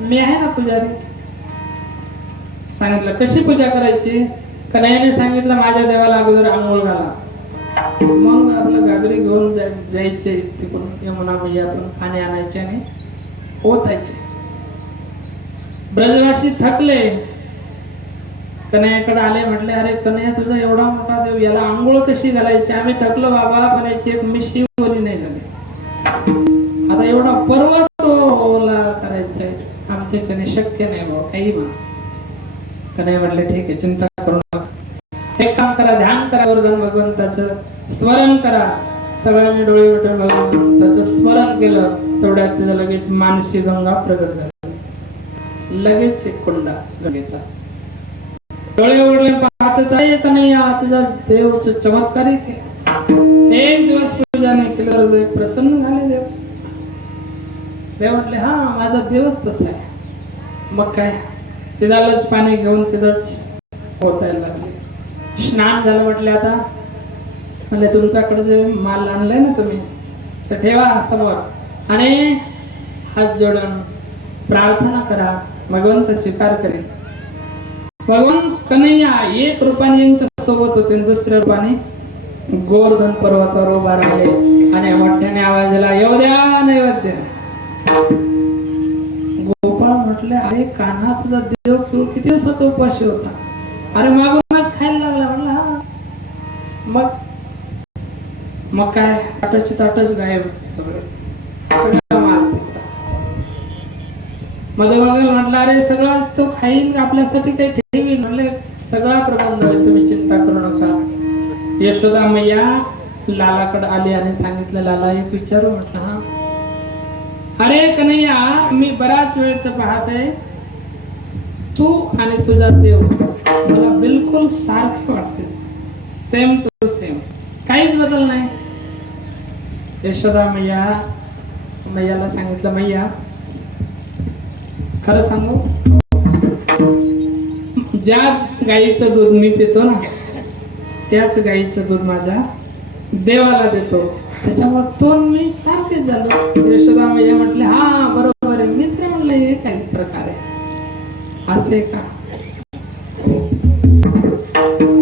मी आहे ना पुजारी. सांगितलं कशी पूजा करायची? कन्हैयाने सांगितलं माझ्या देवाला अगोदर आंघोळ घाला, मग आपलं घागरी घेऊन जायचे तिकडून यमुना मैयातून पाणी आणायचे आणि ओतायचे. ब्रजवासी थकले, कन्हैयाकडे आले, म्हटले अरे कन्हैया तुझा एवढा मोठा देव, याला आंघोळ कशी घालायची? आम्ही थकलो बाबा, पण याची एक मिशी ओली नाही झाली. आता एवढा पर्वत ओला करायचंय आमच्याच्याने शक्य नाही बाबा, काही म्हणा. कन्हैया म्हटले ठीक आहे चिंता करू नका, एक काम करा, ध्यान करा, गोवर्धन भगवंताचं स्मरण करा. सगळ्यांनी डोळे उघडून भगवंताचं स्मरण केलं, तेवढ्यात तिथं लगेच मानसी गंगा प्रगट झाली. लगेच एक कुंडा गंगेचा. डोळे उघडले पाहत आहे कन्हैया तुझा देवच चमत्कारिक आहे. एक दिवस पूजा नाही केलं, प्रसन्न झाले देव. देव म्हटले हा माझा देवच तसा आहे. मग काय तिथलंच पाणी घेऊन तिथंच होतायला लागले. स्नान झालं म्हटले, आता म्हणजे तुमच्याकडे जे माल आणलाय ना तुम्ही तर ठेवा समोर आणि हात जोडून प्रार्थना करा, भगवंत स्वीकार करेल. भगवान कन्हैया एक रूपाने यांच्या सोबत होते, दुसऱ्या रूपाने गोवर्धन पर्वतावर उभा राहिले आणि मोठ्याने आवाज दिला येऊ द्या नैवेद्य. गोपाळ म्हटले अरे कान्हा तुझा देव किती दिवसाचा उपाशी होता, अरे मागूनच खायला लागला. म्हणला हा. मग काय ताटाची ताटच गायब सगळं माल. मधोमध म्हटलं अरे सगळा तो खाईल आपल्यासाठी काही ठेवी. म्हणले सगळा प्रबंध आहे, तुम्ही चिंता करू नका. यशोदा मैया लालाकडे आली आणि सांगितलं लाला एक विचारू. म्हटलं हा. अरे कन्हैया मी बराच वेळच पाहते, तू आणि तुझा देव मला बिलकुल सारखे वाटते, सेम टू सेम, काहीच बदल नाही. यशोदा मैयाला सांगितलं मैया खरं सांगू, ज्या गाईचं दूध मी पितो ना त्याच गाईचं दूध माझ्या देवाला देतो, त्याच्यामुळे तो मी सारखेच झालो. यशोदा मैया म्हटले हा बरोबर आहे. मित्र म्हणलं हे काही प्रकार आहे असे का?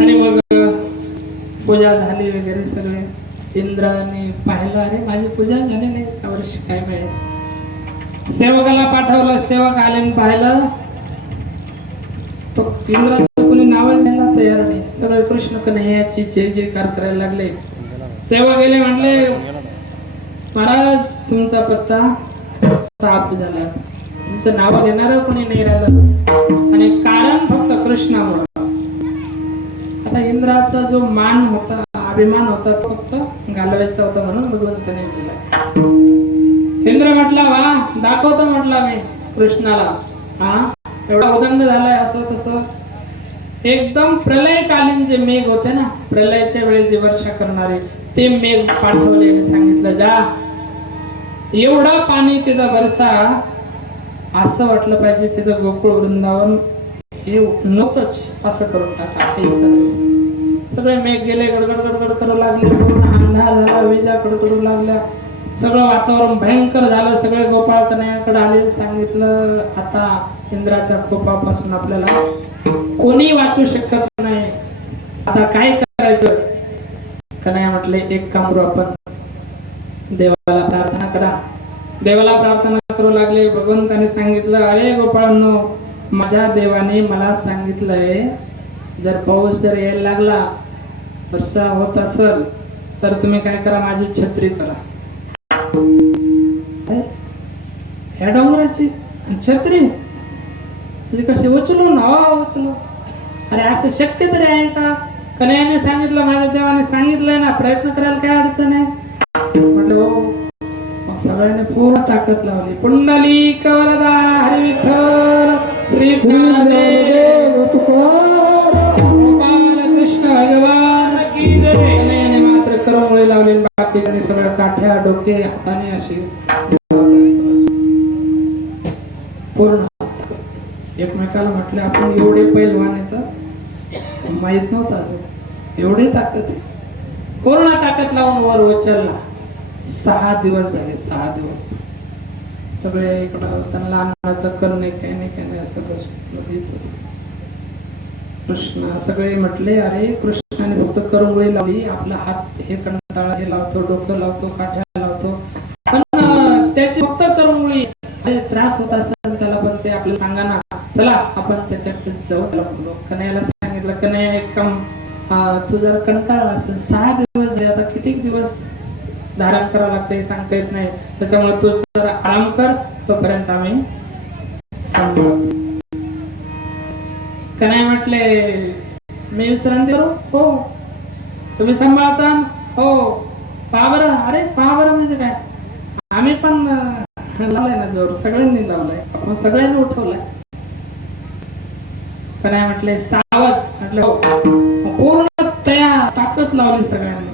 आणि मग पूजा झाली वगैरे सगळे. इंद्राने पाहिलं अरे माझी पूजा झाली नाही या वर्षी, काय मिळेल. सेवकाला पाठवलं, सेवक आले पाहिलं तो इंद्राचं कोणी नावच घ्यायला तयार नाही. सगळे कृष्ण कन्हैयाची जय जयकार करायला लागले. सेवक गेले, म्हणले महाराज तुमचा पत्ता साफ झाला, तुमचं नाव घेणार कोणी नाही राहिलं आणि कारण फक्त कृष्णामुळे. आता इंद्राचा जो मान होता, अभिमान होता, तो फक्त घालवायचा होता म्हणून भगवंताने दिला. इंद्र म्हटला वा दाखवतो म्हटला मी कृष्णाला. हा एवढा उदंड झालाय असं तसं. एकदम प्रलयकालीन जे मेघ होते ना, प्रलयाच्या वेळी जे वर्षा करणारे ते मेघ पाठवले आणि सांगितलं जा एवढं पाणी तिथं बरसा, असं वाटलं पाहिजे तिथं गोकुळ वृंदावन हे नव्हतंच असं करून टाका. सगळे मेघ गेले, गडगड गडगड करू लागले, पूर्ण अंधार झाला, विजा कडकडू लागल्या, सगळं वातावरण भयंकर झालं. सगळे गोपाळ कन्हैयाकडे आले, सांगितलं आता इंद्राच्या कोपापासून आपल्याला कोणी वाचू शकत नाही, आता काय करायचं. कन्हैया म्हटले एक काम करू आपण, देवाला प्रार्थना करा. देवाला प्रार्थना करू लागले. भगवंताने सांगितलं अरे गोपाळांनो, माझ्या देवाने मला सांगितलंय जर पाऊस जर यायला लागला, वर्षा होत असेल तर तुम्ही काय करा, माझी छत्री करा. ह्या डोंगराची छत्री म्हणजे कशी उचलू ना उचलू, अरे असं शक्य तरी आहे का. कन्हैयाने सांगितलं, माझ्या देवाने सांगितलंय ना, प्रयत्न करायला काय अडचण आहे. म्हटलं हो. मग सगळ्यांनी पूर्ण ताकद लावली. पुंडलिक वरदा हरी विठ्ठल श्री देव तुकाराम गोपाल कृष्ण भगवान की जय. कन्हैयाने मात्र करंगळी लावली, बाकीच्यांनी सगळ्या काठ्या डोके हाताने अशी पूर्ण एकमेकाला म्हटले आपण एवढे पैलवान येत माहित नव्हतं अजून, एवढी ताकद आहे. पूर्ण ताकद लावून वर उचलला. 6 दिवस झाले, 6 दिवस सगळे इकडं त्यांना अन्नाचं कल नाही, काही नाही काही नाही असं गोष्ट. कृष्ण सगळे म्हटले अरे कृष्णाने फक्त करंगळी लावली, आपला हात हे कंटाळा हे लावतो, डोकं लावतो, काठ्या लावतो, पण त्याची फक्त करंगळी त्रास होत असेल त्याला, पण ते आपल्याला सांगा ना, चला आपण त्याच्यात जाऊ लागलो. कन्हैयाला सांगितलं कन्हैया एक काम, तू जर कंटाळला असेल, 6 दिवस झाले, आता किती दिवस धारण करावं लागतं सांगता येत नाही, त्याच्यामुळे तू जरा आराम कर, तोपर्यंत आम्ही सांभाळतो. कन्हैया म्हटले मी विश्रांती करू. हो. तुम्ही सांभाळता. हो. पावर. अरे पावर म्हणजे काय, आम्ही पण लावलाय ना जोर, सगळ्यांनी लावलाय, आपण सगळ्यांनी उठवलाय. कन्हैया म्हटले सावध. म्हटलं हो. पूर्ण तयार ताकद लावली सगळ्यांनी,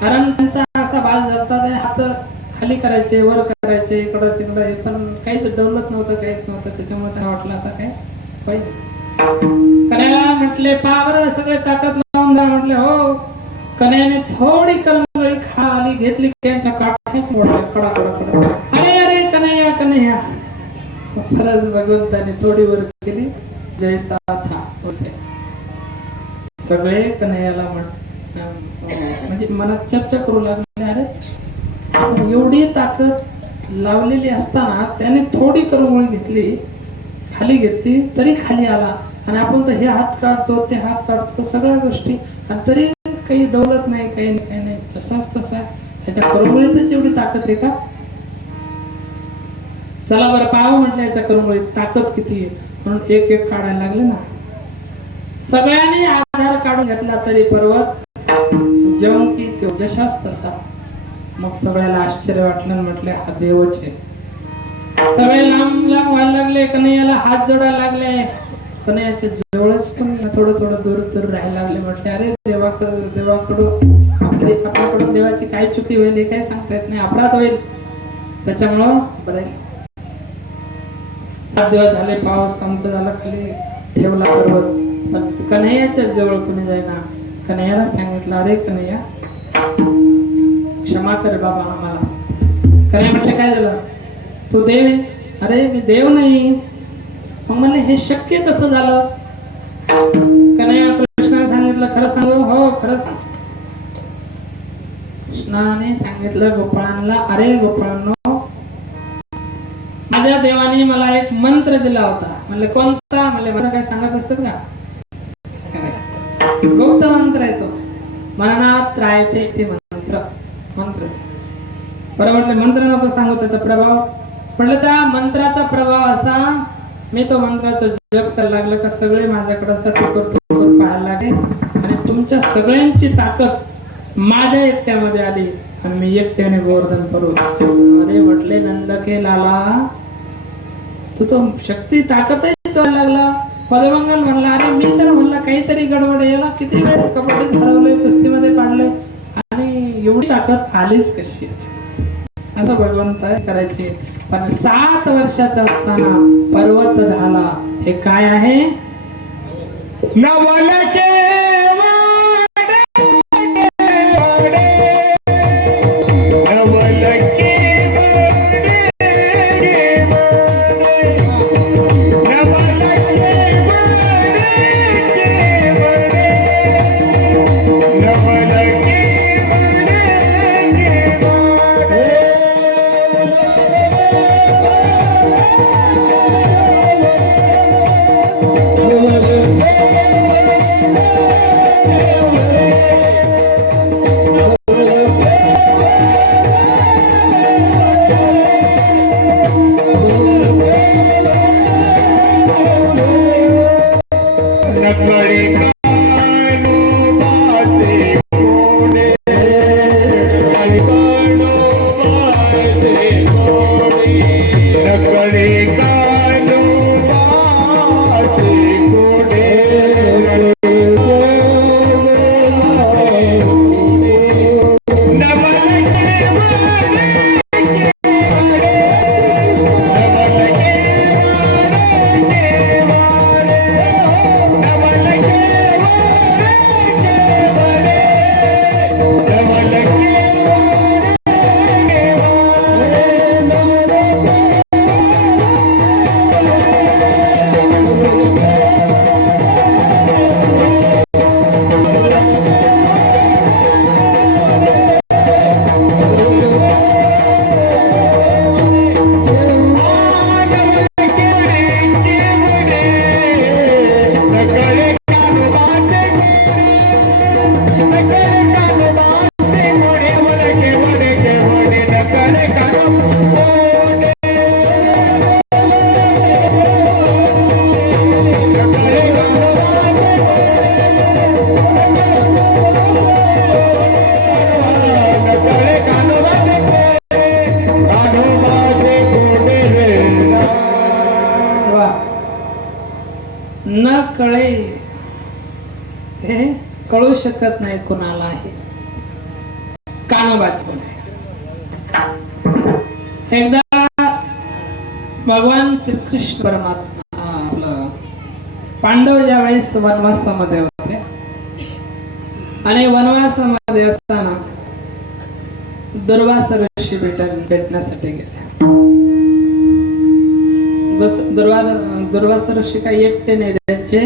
कारण त्यांचा असा बाज धरतात, हात खाली करायचे, वर करायचे, इकडं तिकडं, हे पण काहीच डवलत नव्हतं, काहीच नव्हतं. त्याच्यामुळे त्यांना वाटलं आता काय पाहिजे. कन्हैयाला म्हटले पावर सगळे ताकद लावून द्या. म्हटले हो. कन्हैयाने थोडी करंगळी खाली घेतली, त्यांच्या काठ्याच मोडल्या, कडा कडा कडा. अरे अरे कन्हैया कन्हैया. खरंच भगवंताने थोडी वर केली, जैसा था वैसे. सगळे कन्हैयाला म्हणजे मनात चर्चा करू लागले, अरे एवढी ताकद लावलेली असताना त्याने थोडी करंगळी घेतली, खाली घेतली, तरी खाली आला, आणि आपण तर हे हात काढतो, ते हात काढतो, सगळ्या गोष्टी, आणि तरी काही डवलत नाही, काही नाही, काही नाही, जसाच तसा. ह्याच्या करंगळीतच एवढी ताकद आहे का. चला बरं पाहावं म्हटलं याच्या करंगळीत ताकद किती आहे. म्हणून एक एक काढायला लागले ना. सगळ्यांनी आधार काढून घेतला तरी पर्वत जेवण की तो जशाच तसा. मग सगळ्याला आश्चर्य वाटलं, म्हटले हा देवच आहे. सगळे लांब लांब व्हायला लागले, कन्हैयाला हात जोडायला लागले. कन्हैयाच्या जवळच पण थोडं थोडं दूर दूर राहायला लागले. म्हटले अरे देवाकडं आपल्याकडून देवाची काय चुकी होईल हे काय सांगता येत नाही, अपराध होईल, त्याच्यामुळं बरं. 7 दिवस झाले, पाऊस संपत झाला, खाली ठेवला पर्वत, पण कन्हैयाच्या जवळ कोणी जाईना. कन्हैयाला सांगितलं अरे कन्हैया क्षमा कर बाबा आम्हाला. कन्हैया म्हटले काय झालं, तू देव आहे. अरे मी देव नाही. मग म्हणले हे शक्य कसं झालं. कन्हैया कृष्णाने सांगितलं खरं सांगू. हो खरं सांग. कृष्णाने सांगितलं गोपाळांना, अरे गोपाळांनो, माझ्या देवाने मला एक मंत्र दिला होता. म्हणले कोणता. म्हणले मला काय सांगत असतात का, गुप्त मंत्र आहे तो, मरणात राहते ते मंत्र. मंत्र बरं. म्हटलं मंत्र नको सांगू, त्याचा प्रभाव. म्हटलं त्या मंत्राचा प्रभाव असा, मी तो मंत्राचा जप करायला लागलं का सगळे माझ्याकडे असं टुकर टुकर पाहायला लागले, आणि तुमच्या सगळ्यांची ताकद माझ्या एकट्यामध्ये आली, आणि मी एकट्याने गोवर्धन पर्वत. अरे म्हटले नंद के लाला, तू तो शक्ती ताकदच चालायला लागला. पदमंगल म्हणला, अरे मी तर म्हणला काहीतरी गडबड याला किती वेळ कबड्डीत हरवलंय, कुस्तीमध्ये पाडलंय आणि एवढी ताकद आलीच कशी असं भगवंत करायचे. पण 7 वर्षाचा असताना पर्वत झाला. हे काय आहे? नवल के न कळे हे कळू शकत नाही कुणाला आहे. कानोबाचे एकदा भगवान श्रीकृष्ण परमात्मा आपलं पांडव ज्या वेळेस वनवासामध्ये होते आणि वनवासामध्ये असताना दुर्वासा ऋषी भेटण्यासाठी गेले. दुर्वासा ऋषी काही एकटे नाही, त्यांचे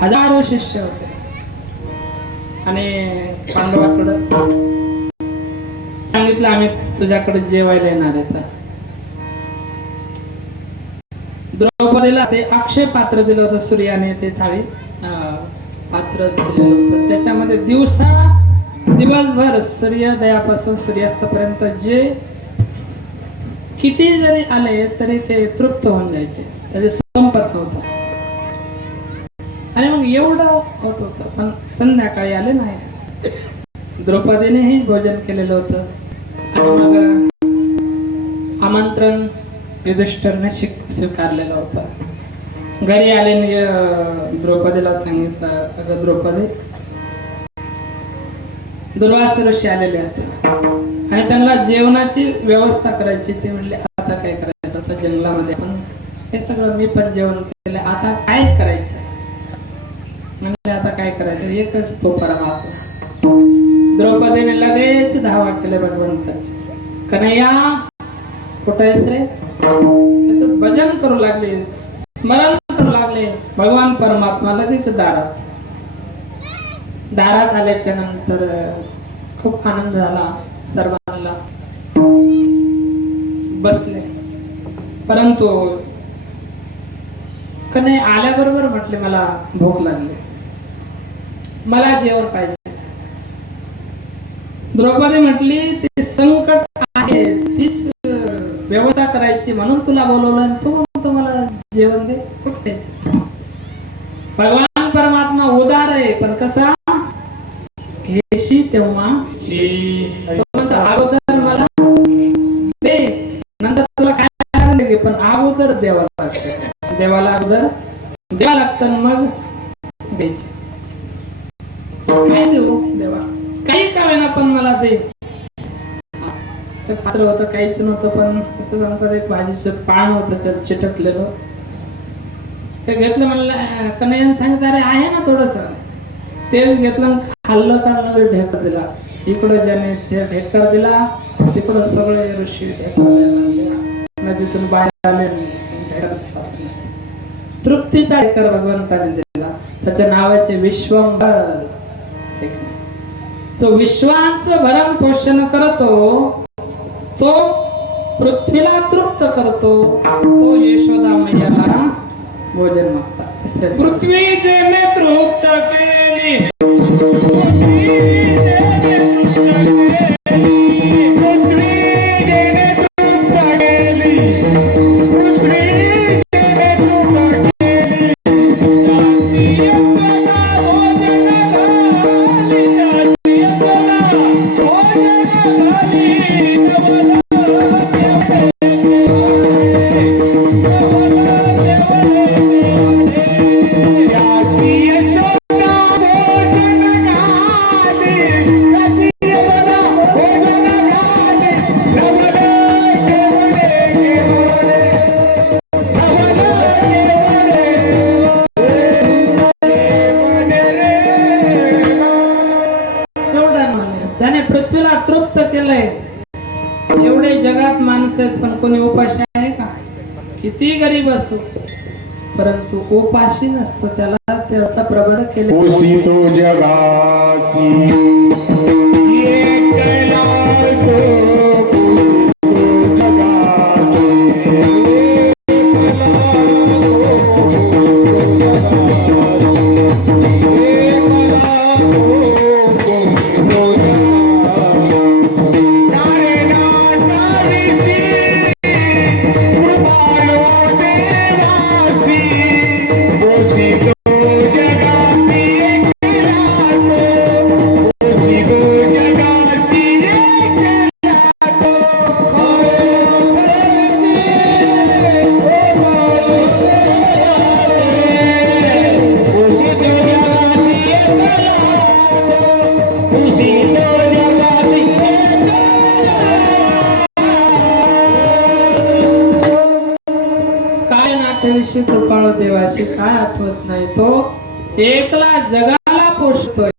हजारो शिष्य होते आणि पांडवाकडं सांगितलं आम्ही तुझ्याकडे जेवायला येणार आहे. तर द्रौपदीला ते अक्षय पात्र दिलं होतं, सूर्याने ते थाळी पात्र दिलेलं होतं. त्याच्यामध्ये दिवसभर सूर्योदयापासून सूर्यास्तापर्यंत जे किती जरी आले तरी ते तृप्त होऊन जायचे, त्याचे संपत नव्हतं. आणि मग एवढं होत होतं, पण संध्याकाळी आले नाही. द्रौपदीनेही भोजन केलेलं होतं आणि मग आमंत्रण युधिष्ठिरने स्वीकारलेलं होतं. घरी आले द्रौपदीला सांगितलं, अगं द्रौपदी, दुर्वासा ऋषी आलेले होते आणि त्यांना जेवणाची व्यवस्था करायची. ते म्हणले आता काय करायचं, आता जंगलामध्ये पण हे सगळं मी पण जेवण केलं, आता काय करायचं. म्हणजे आता काय करायचं, एकच तो परमात्मा. द्रौपदीने लगेच धावा केले भगवंताची. कन्हैया कुठे आहेस रे? त्याचं भजन करू लागले, स्मरण करू लागले. भगवान परमात्मा लगेच दारात आल्याच्या नंतर खूप आनंद झाला सर्वांना. बसले, परंतु कन्हैया आल्याबरोबर म्हटले मला भूक लागली, मला जेवण पाहिजे. द्रौपदी म्हटली ते संकट आहे, तीच व्यवस्था करायची म्हणून तुला बोलवलं आणि तू म्हणतो मला जेवण दे. कुठेच भगवान परमात्मा उदार आहे, पण कसा घेशी तेव्हा अगोदर द्यावं लागतं मग द्यायचे. काय देऊ देवा, काही का वेळा पण मला दे. ते पात्र होतं, काहीच नव्हतं, पण असं सांगतात एक भाजीचं पान होतं त्याला चिटकलेलं, ते घेतलं. म्हणलं कन्हैयाने सांगितलं अरे आहे ना थोडस, तेच घेतलं खाल्लं का ढेकर दिला. इकडं ज्याने ढेकर दिला तिकडं सगळे ऋषी ढेकर द्यायला लागले. नदीतून बाहेर आले, तृप्तीचा ढेकर भगवंताने दिला. त्याच्या नावाचे विश्वंभर. तो विश्वांचं भरण पोषण करतो, तो पृथ्वीला तृप्त करतो, तो यशोदा मैयाला भोजन मागतात. पृथ्वी देने तृप्त केली, त्याने पृथ्वीला तृप्त केलंय. एवढे जगात माणसं आहेत पण कोणी उपाशी आहे का? किती गरीब असो परंतु उपाशी नसतो, त्याला त्याचा प्रबंध केले. उसी तो जगासी एकला विषयी कृपाळू देवाशी काय आठवत नाही. तो एकला जगाला पोषतोय.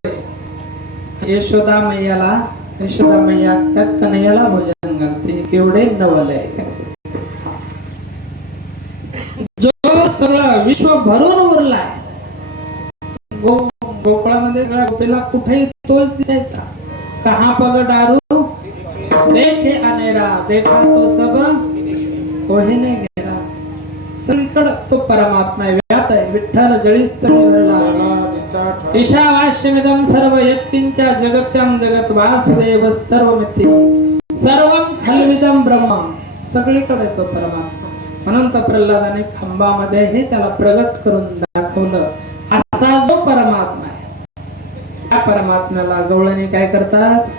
यशोदा मैया त्या कन्हैयाला भोजन घालते. केवढे नवल आहे. जो सगळं विश्व भरून उरलाय. गोकुळामध्ये सगळ्या गोपीला कुठेही तोच दिसायचा. कहा पग डारू देखे अनेरा, देखा तो सब कोही नाही गेला. सगळीकडे तो परमात्मा व्याप्त आहे. विठ्ठल जळीस्थळी भरला. ईशावास्यमिदं सर्व यत्किंच जगत्यं जगत वासुदेव सर्वमिति सर्वं खल्विदं ब्रह्म. सगळीकडे तो परमात्मा. म्हणून तर प्रल्हादाने खांबामध्ये हे त्याला प्रगट करून दाखवलं. असा जो परमात्मा आहे, त्या परमात्म्याला गवळणी काय करतात?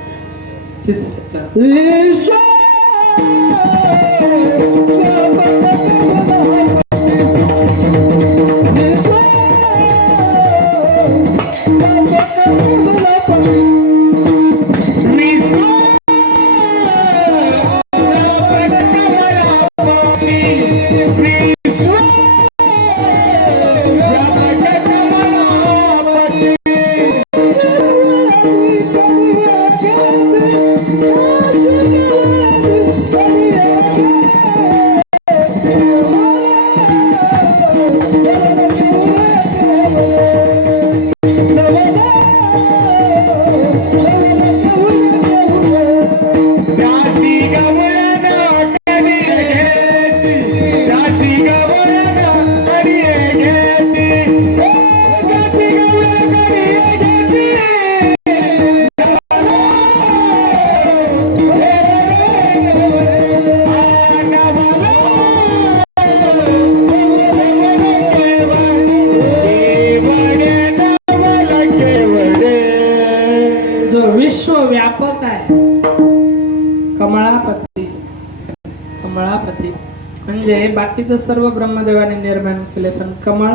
म्हणजे बाकीचं सर्व ब्रह्मदेवाने निर्माण केले, पण कमळ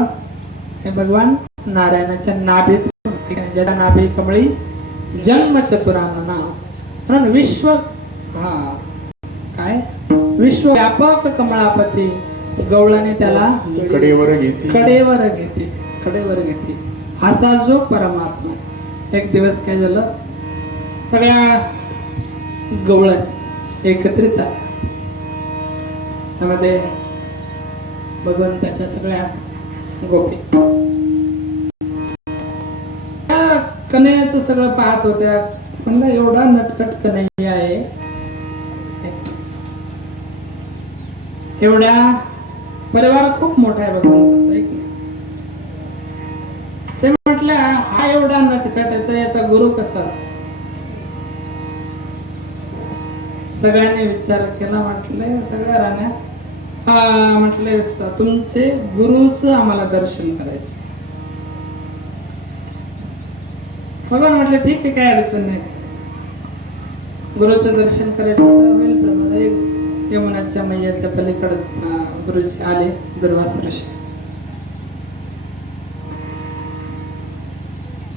हे भगवान नारायणाच्या नाभीत, ज्याला नाभी कमळी जन्म चतुरांना म्हणून विश्व काय विश्वव्यापक कमळापती गवळाने त्याला कडेवर घेतली. कडेवर घेते असा जो परमात्मा. एक दिवस काय झालं, सगळ्या गवळण एकत्रित आल्या, त्यामध्ये भगवंताच्या सगळ्या गोपी कन्हैयाचं सगळं पाहत होत्या. म्हणलं एवढा नटखट कन्हैया आहे, एवढ्या परिवार खूप मोठा आहे भगवंताचा, एक ते म्हटलं हा एवढा नटखट आहे तर याचा गुरु कसा असेल. सगळ्यांनी विचार केला, म्हटले सगळ्या राण्या म्हटले तुमचे गुरुच आम्हाला दर्शन करायचं. भगवान म्हटले ठीक आहे, काय अडचण नाही, गुरुचं दर्शन करायचं तर होईल. प्रमाणे एक यमुनाच्या मैयाच्या पलीकडे गुरुजी आले, दुर्वास ऋषी.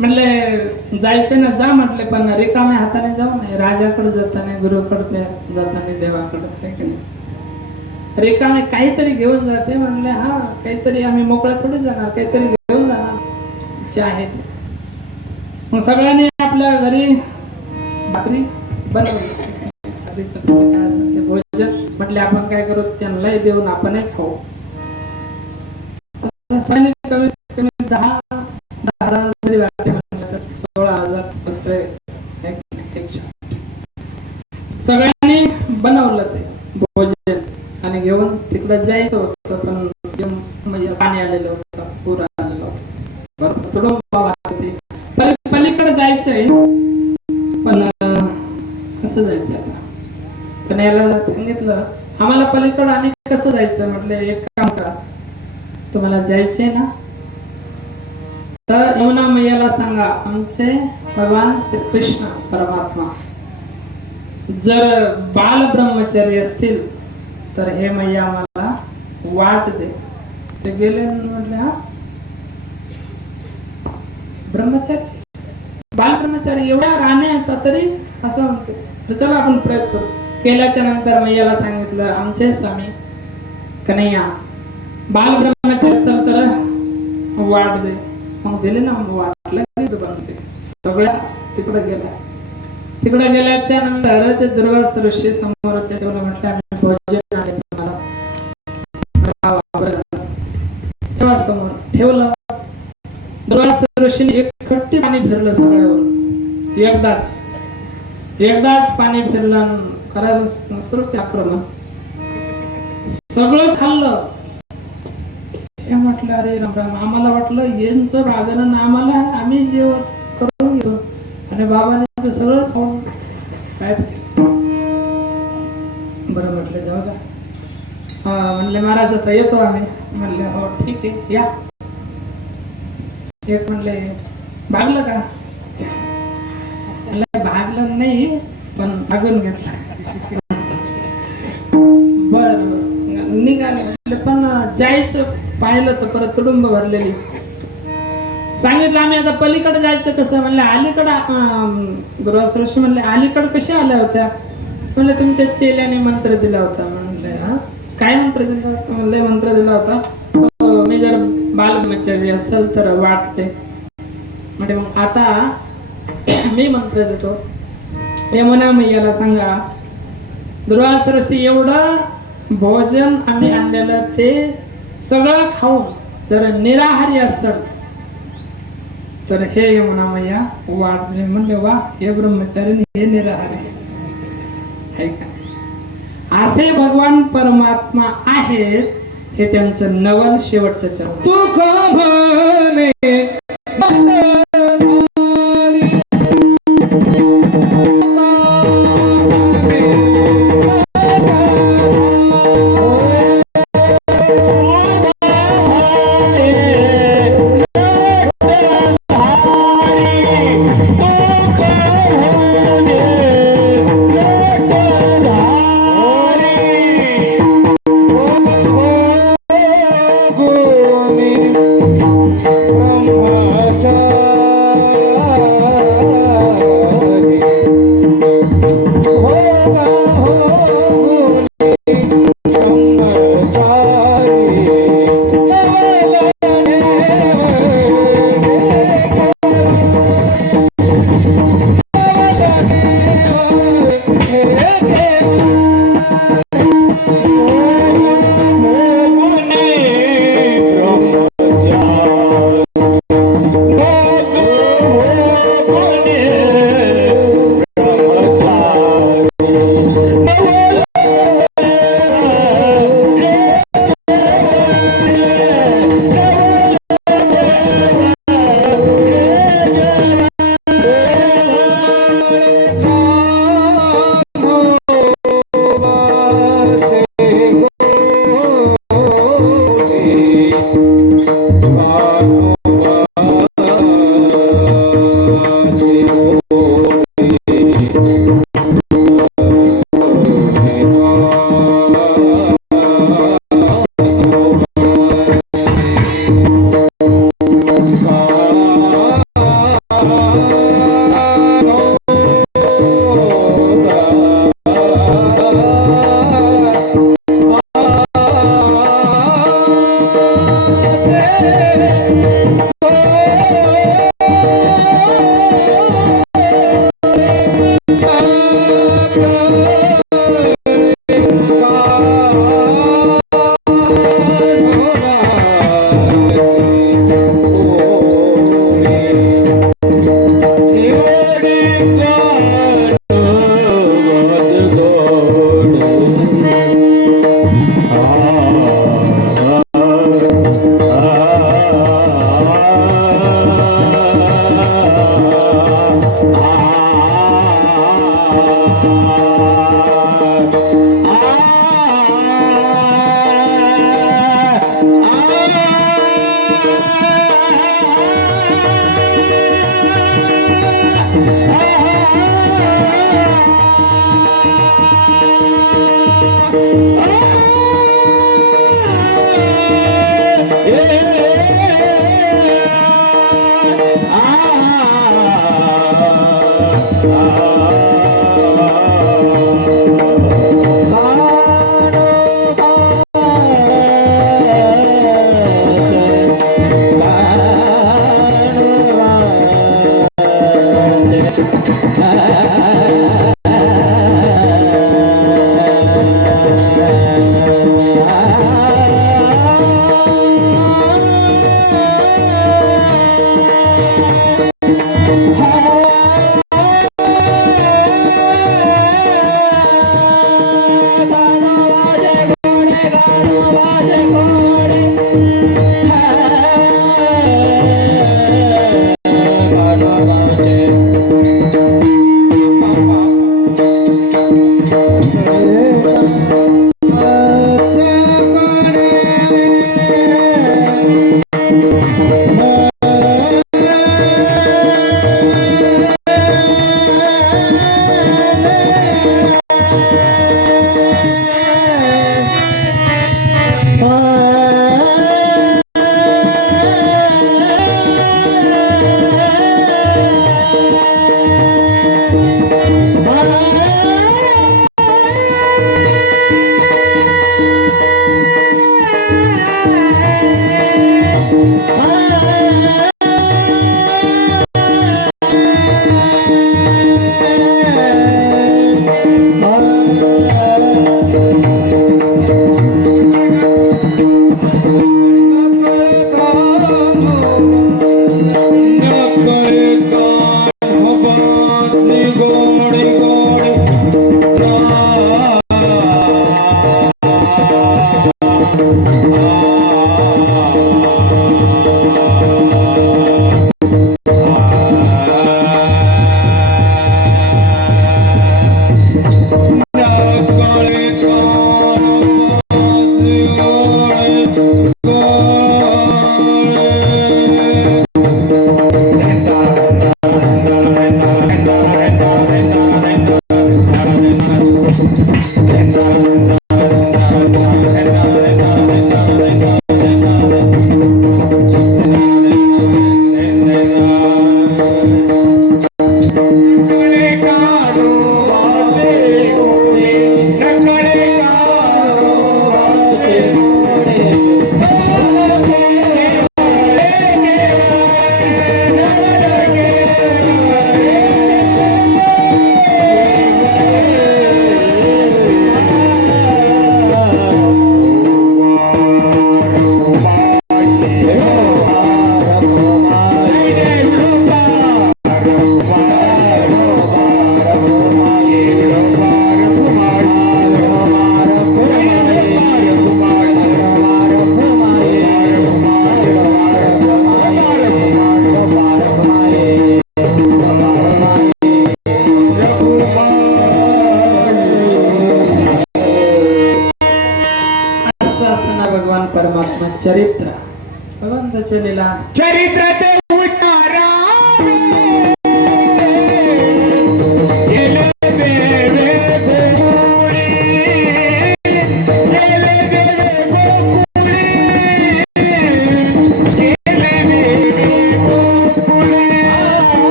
म्हटले जायचं ना, जा म्हटले, पण रिकाम्या हाताने जाऊ नये, राजाकडे जाताना, गुरुकडे जाताना, देवाकडे रिकामे काहीतरी घेऊन जाते. म्हणले हा काहीतरी, आम्ही मोकळ्या थोडी जाणार, काहीतरी घेऊन जाणार जे आहे ते. मग सगळ्यांनी आपल्या घरी भाकरी बनवली, काय असेल ते भोजन. म्हटले आपण काय करू, त्यांनाही देऊन आपणही खाऊ. कमीत कमी 10,000 जरी वाटते म्हणलं तर 16,000 शस्त्रे सगळ्यांनी बनवलं ते भोजन आणि घेऊन तिकडे जायचं होतं. पण पाणी आलेलं होतं, पूर आलेलं होतं, थोडं पलीकडे जायचंय, पण कसं जायचं आता. पण याला सांगितलं आम्हाला पलीकडे आम्ही कसं जायचं. म्हटलं एक काम करा, तुम्हाला जायचंय ना तर यमुना मैयाला सांगा आमचे भगवान श्री कृष्ण परमात्मा जर बाल ब्रह्मचारी असतील तर हे मैया आम्हाला वाट दे. ते गेले, म्हटले हा ब्रह्मचारी, बाल ब्रह्मचारी एवढ्या राण्या येतात तरी असं म्हणते. तर चला आपण प्रयत्न करू. केल्याच्या नंतर मैयाला सांगितलं आमचे स्वामी कन्हैया बाल ब्रह्मचारी असतात तर वाट दे. मग दिले ना वाटलं, सगळ्या तिकडे गेल्या. तिकडे गेल्याच्या नंतर दुर्वास ऋषी समोर ठेवलं. म्हटलं आम्ही भोजन आणि तुम्हाला समोर ठेवलं. दुर्वास ऋषीने एक खट्टी पाणी फिरलं सगळ्यावर, एकदाच पाणी फिरलं, करायला सुरू केलं आक्रमण. सगळं खाल्लं. हे म्हटलं अरे राम राम, आम्हाला वाटलं यांचं भागन आम्हाला, आम्ही जेवण करून घेतो आणि बाबाने सगळं खाऊन काय. बरं म्हटलं जाऊ द्या. म्हणले महाराज आता येतो आम्ही. म्हणले हो ठीक आहे या. एक म्हणले भागलं का. भागलं नाही पण भागून घेतला. बर निघाले, पण जायचं पाहिलं तर परत तुडुंब भरलेली. सांगितलं आम्ही आता पलीकडे जायचं कसं. म्हणले अलीकडं. दुर्वास ऋषी म्हणले अलीकडे कशा आल्या होत्या. म्हणले तुमच्या चेल्याने मंत्र दिला होता. म्हणले हा काय मंत्र दिला होता. म्हणले मंत्र दिला होता मी जर बालब्रह्मचारी असेल तर वाटते. म्हणजे मग आता मी मंत्र देतो, यमुना मैयाला सांगा दुर्वास ऋषी एवढं भोजन आम्ही आणलेलं ते सगळं खाऊन जर निराहारी असेल तर हे यमुना मैया वाट. म्हणले वा हे ब्रह्मचारी हे निराहारी आहे का. असे भगवान परमात्मा आहेत. हे त्यांचं नवल शेवटचं चरण. तू का म्हणे परमात्मा चरित्र भगवंत लीला चरित्र ते उतारा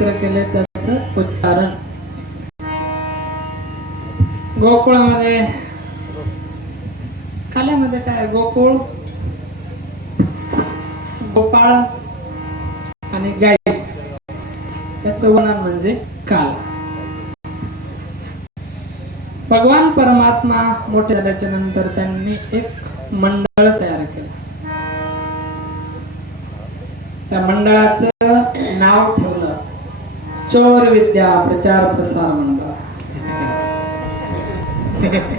पवित्र केले त्याचं उच्चारण. गोकुळामध्ये काल्यामध्ये काय गोकुळ, गोपाळ आणि गाय याचं वर्णन म्हणजे काल. भगवान परमात्मा मोठे झाल्याच्या नंतर त्यांनी एक मंडळ तयार केलं. त्या मंडळाचं नाव ठेवलं चोर विद्या प्रचार प्रसार मंडळ.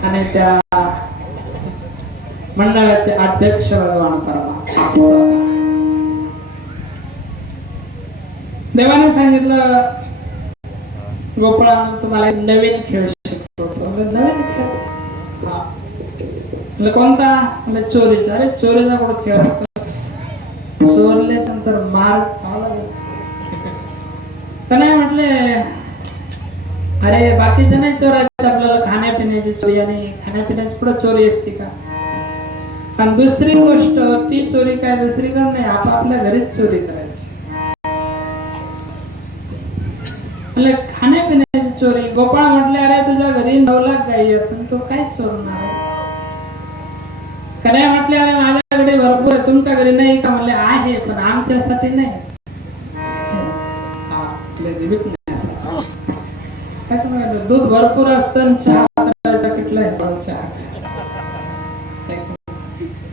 आणि त्या मंडळाचे अध्यक्ष भगवान परमात्मा. देवाने सांगितलं गोपाळानं तुम्हाला एक नवीन खेळ शिकवतो. नवीन खेळ कोणता? म्हणजे चोरीचा. अरे चोरीचा कुठं खेळ असतो? चोरल्याच्या नंतर मार खावा लागेल. तर नाही म्हटले अरे बाकीचं नाही चोरायचं आपल्याला, खाण्यापिण्याची चोरी. आणि खाण्यापिण्याची पुढे चोरी असते का? आणि दुसरी गोष्ट ती चोरी काय दुसरीकडे नाही, आपापल्या घरीच चोरी करायची. म्हणजे खाण्यापिण्याची चोरी. गोपाळ म्हटले अरे तुझ्या घरी 9 लाख गायी आहेत पण तू काय चोरणार आहे? काय म्हटले अरे माझ्याकडे भरपूर आहे, तुमच्या घरी नाही का? म्हणले आहे पण आमच्यासाठी नाही. दूध भरपूर असतं, चहा करायचा कुठला चहा,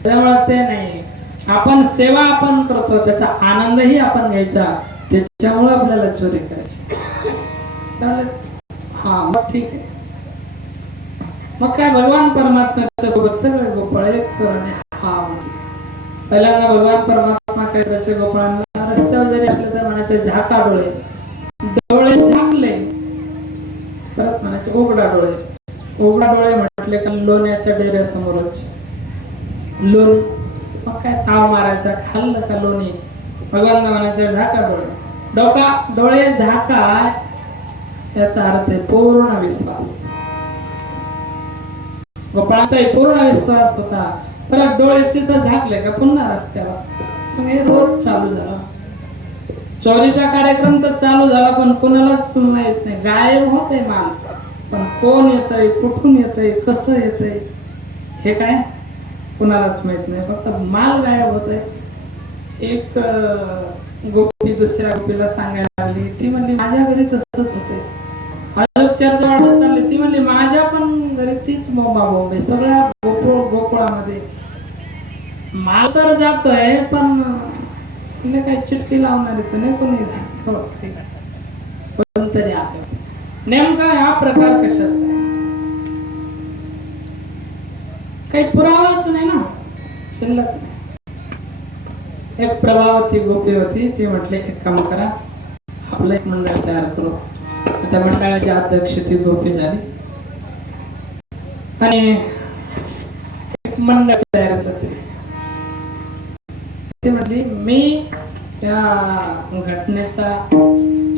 त्यामुळे ते नाही. आपण सेवा आपण करतो त्याचा आनंदही आपण घ्यायचा, त्याच्यामुळे आपल्याला चोरी करायची. हा मग ठीक आहे. मग काय भगवान परमात्म्याच्या सोबत सगळे गोपाळ एक स्वराने हा म्हणले. पहिल्यांदा भगवान परमात्मा काय करायचे? गोपाळांना रस्त्यावर जरी असले तर म्हणायचे झाका डोळे. डोळे झाकले परत म्हणायचे उघडा डोळे. उघडा डोळे म्हटले का लोण्याच्या डेऱ्यासमोरच लोणी. मग काय ताव मारायचा, खाल्लं का लोणी. भगवान म्हणायचे झाका डोळे. डोळे झाका याचा अर्थ आहे पूर्ण विश्वास. गोपाळाचाही पूर्ण विश्वास होता. परत डोळे तिथं झाकले का पुन्हा रस्त्यावर. हे रोज चालू झाला. चोरीचा कार्यक्रम तर चालू झाला पण कोणालाच माहित नाही. गायब होते माल, पण कोण येतंय, कुठून येतंय, कसं येतंय हे काय कोणालाच माहित नाही. फक्त माल गायब होतंय. एक गोपी दुसऱ्या गोपीला सांगायला लागली. ती म्हणली माझ्या घरी तसंच होते. चर्चा वाढत चालली. ती म्हणली माझ्या पण घरी तीच बोंबाबोंब आहे. सगळ्या गोकुळामध्ये माल तर जातोय पण तिला काही चिटकी लावणार तर नाही कोणी. कोणतरी आहे. नेमका हा प्रकार कशाचा आहे? काही पुरावाच नाही ना, शिल्लक नाही. एक प्रभावती गोपी होती. ती म्हटले एक काम करा, आपलं एक मंडळ तयार करू. त्या मंडळाची अध्यक्ष ती गोपी झाली आणि एक मंडळ तयार करते. ती म्हटली मी त्या घटनेचा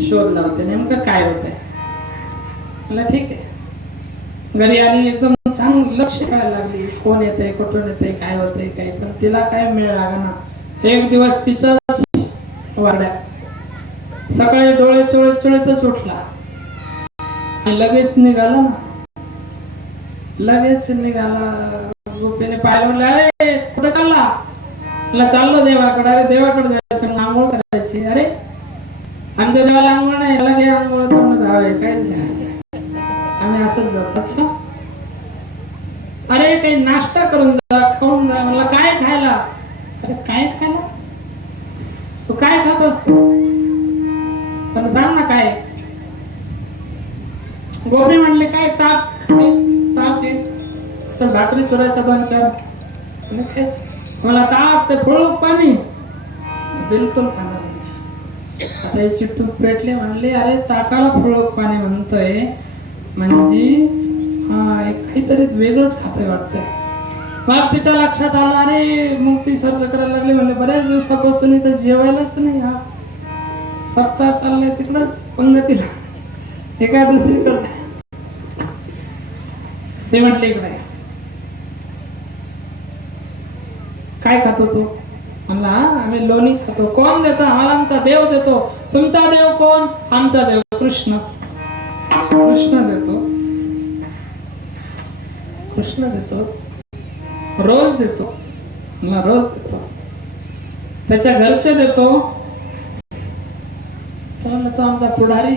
शोध लावते, नेमकं काय होतंय. मला ठीक आहे. घरी आली एकदम चांगलं लक्ष करायला लागली. कोण येतंय, कुठून येतंय, काय होतंय काय. पण तिला काय मिळ लागना. एक दिवस तिचाच वाड्या सकाळी डोळे चोळीतच उठला आणि लगेच निघाला ना. लगेच निघाला. गोपीने पाहिलं, म्हणलं अरे कुठे चालला? मला चाललो देवाकडे. अरे देवाकडे जायचं, आंघोळ करायची. अरे आमच्या देवाला आंघोळ नाही, लगे आंघोळ करून जावे काय आम्ही असंच जातो. अच्छा अरे काही नाश्ता करून जा, खाऊन जा. मला काय खायला? अरे काय खायला? तू काय खात असतो? पण सांग ना काय. गोपी म्हणले काय ताक आहे तर भाकरी चोरायच्या 2-4 मला ताक तर फळूक पाणी बिलकुल खाणार नाही. आता याची टूप पेटले. म्हणले अरे ताकाला फळूक पाणी म्हणतोय म्हणजे हा काहीतरी वेगळंच खातोय वाटतंय. मग तिच्या लक्षात आलं. अरे मग ती सर्च करायला लागली. म्हणले बऱ्याच दिवसापासून इथं जेवायलाच नाही. हा सप्ताह चाललाय तिकडच पंगतीला, हे काय दुसरीकडे. ते म्हटले इकडे काय खातो तू? म्हणला आम्ही लोणी खातो. कोण देतो आम्हाला? आमचा देव देतो. तुमचा देव कोण? आमचा देव कृष्ण. कृष्ण देतो. कृष्ण देतो. रोज देतो. मला रोज देतो. त्याच्या घरचे देतो. तो आमचा पुढारी.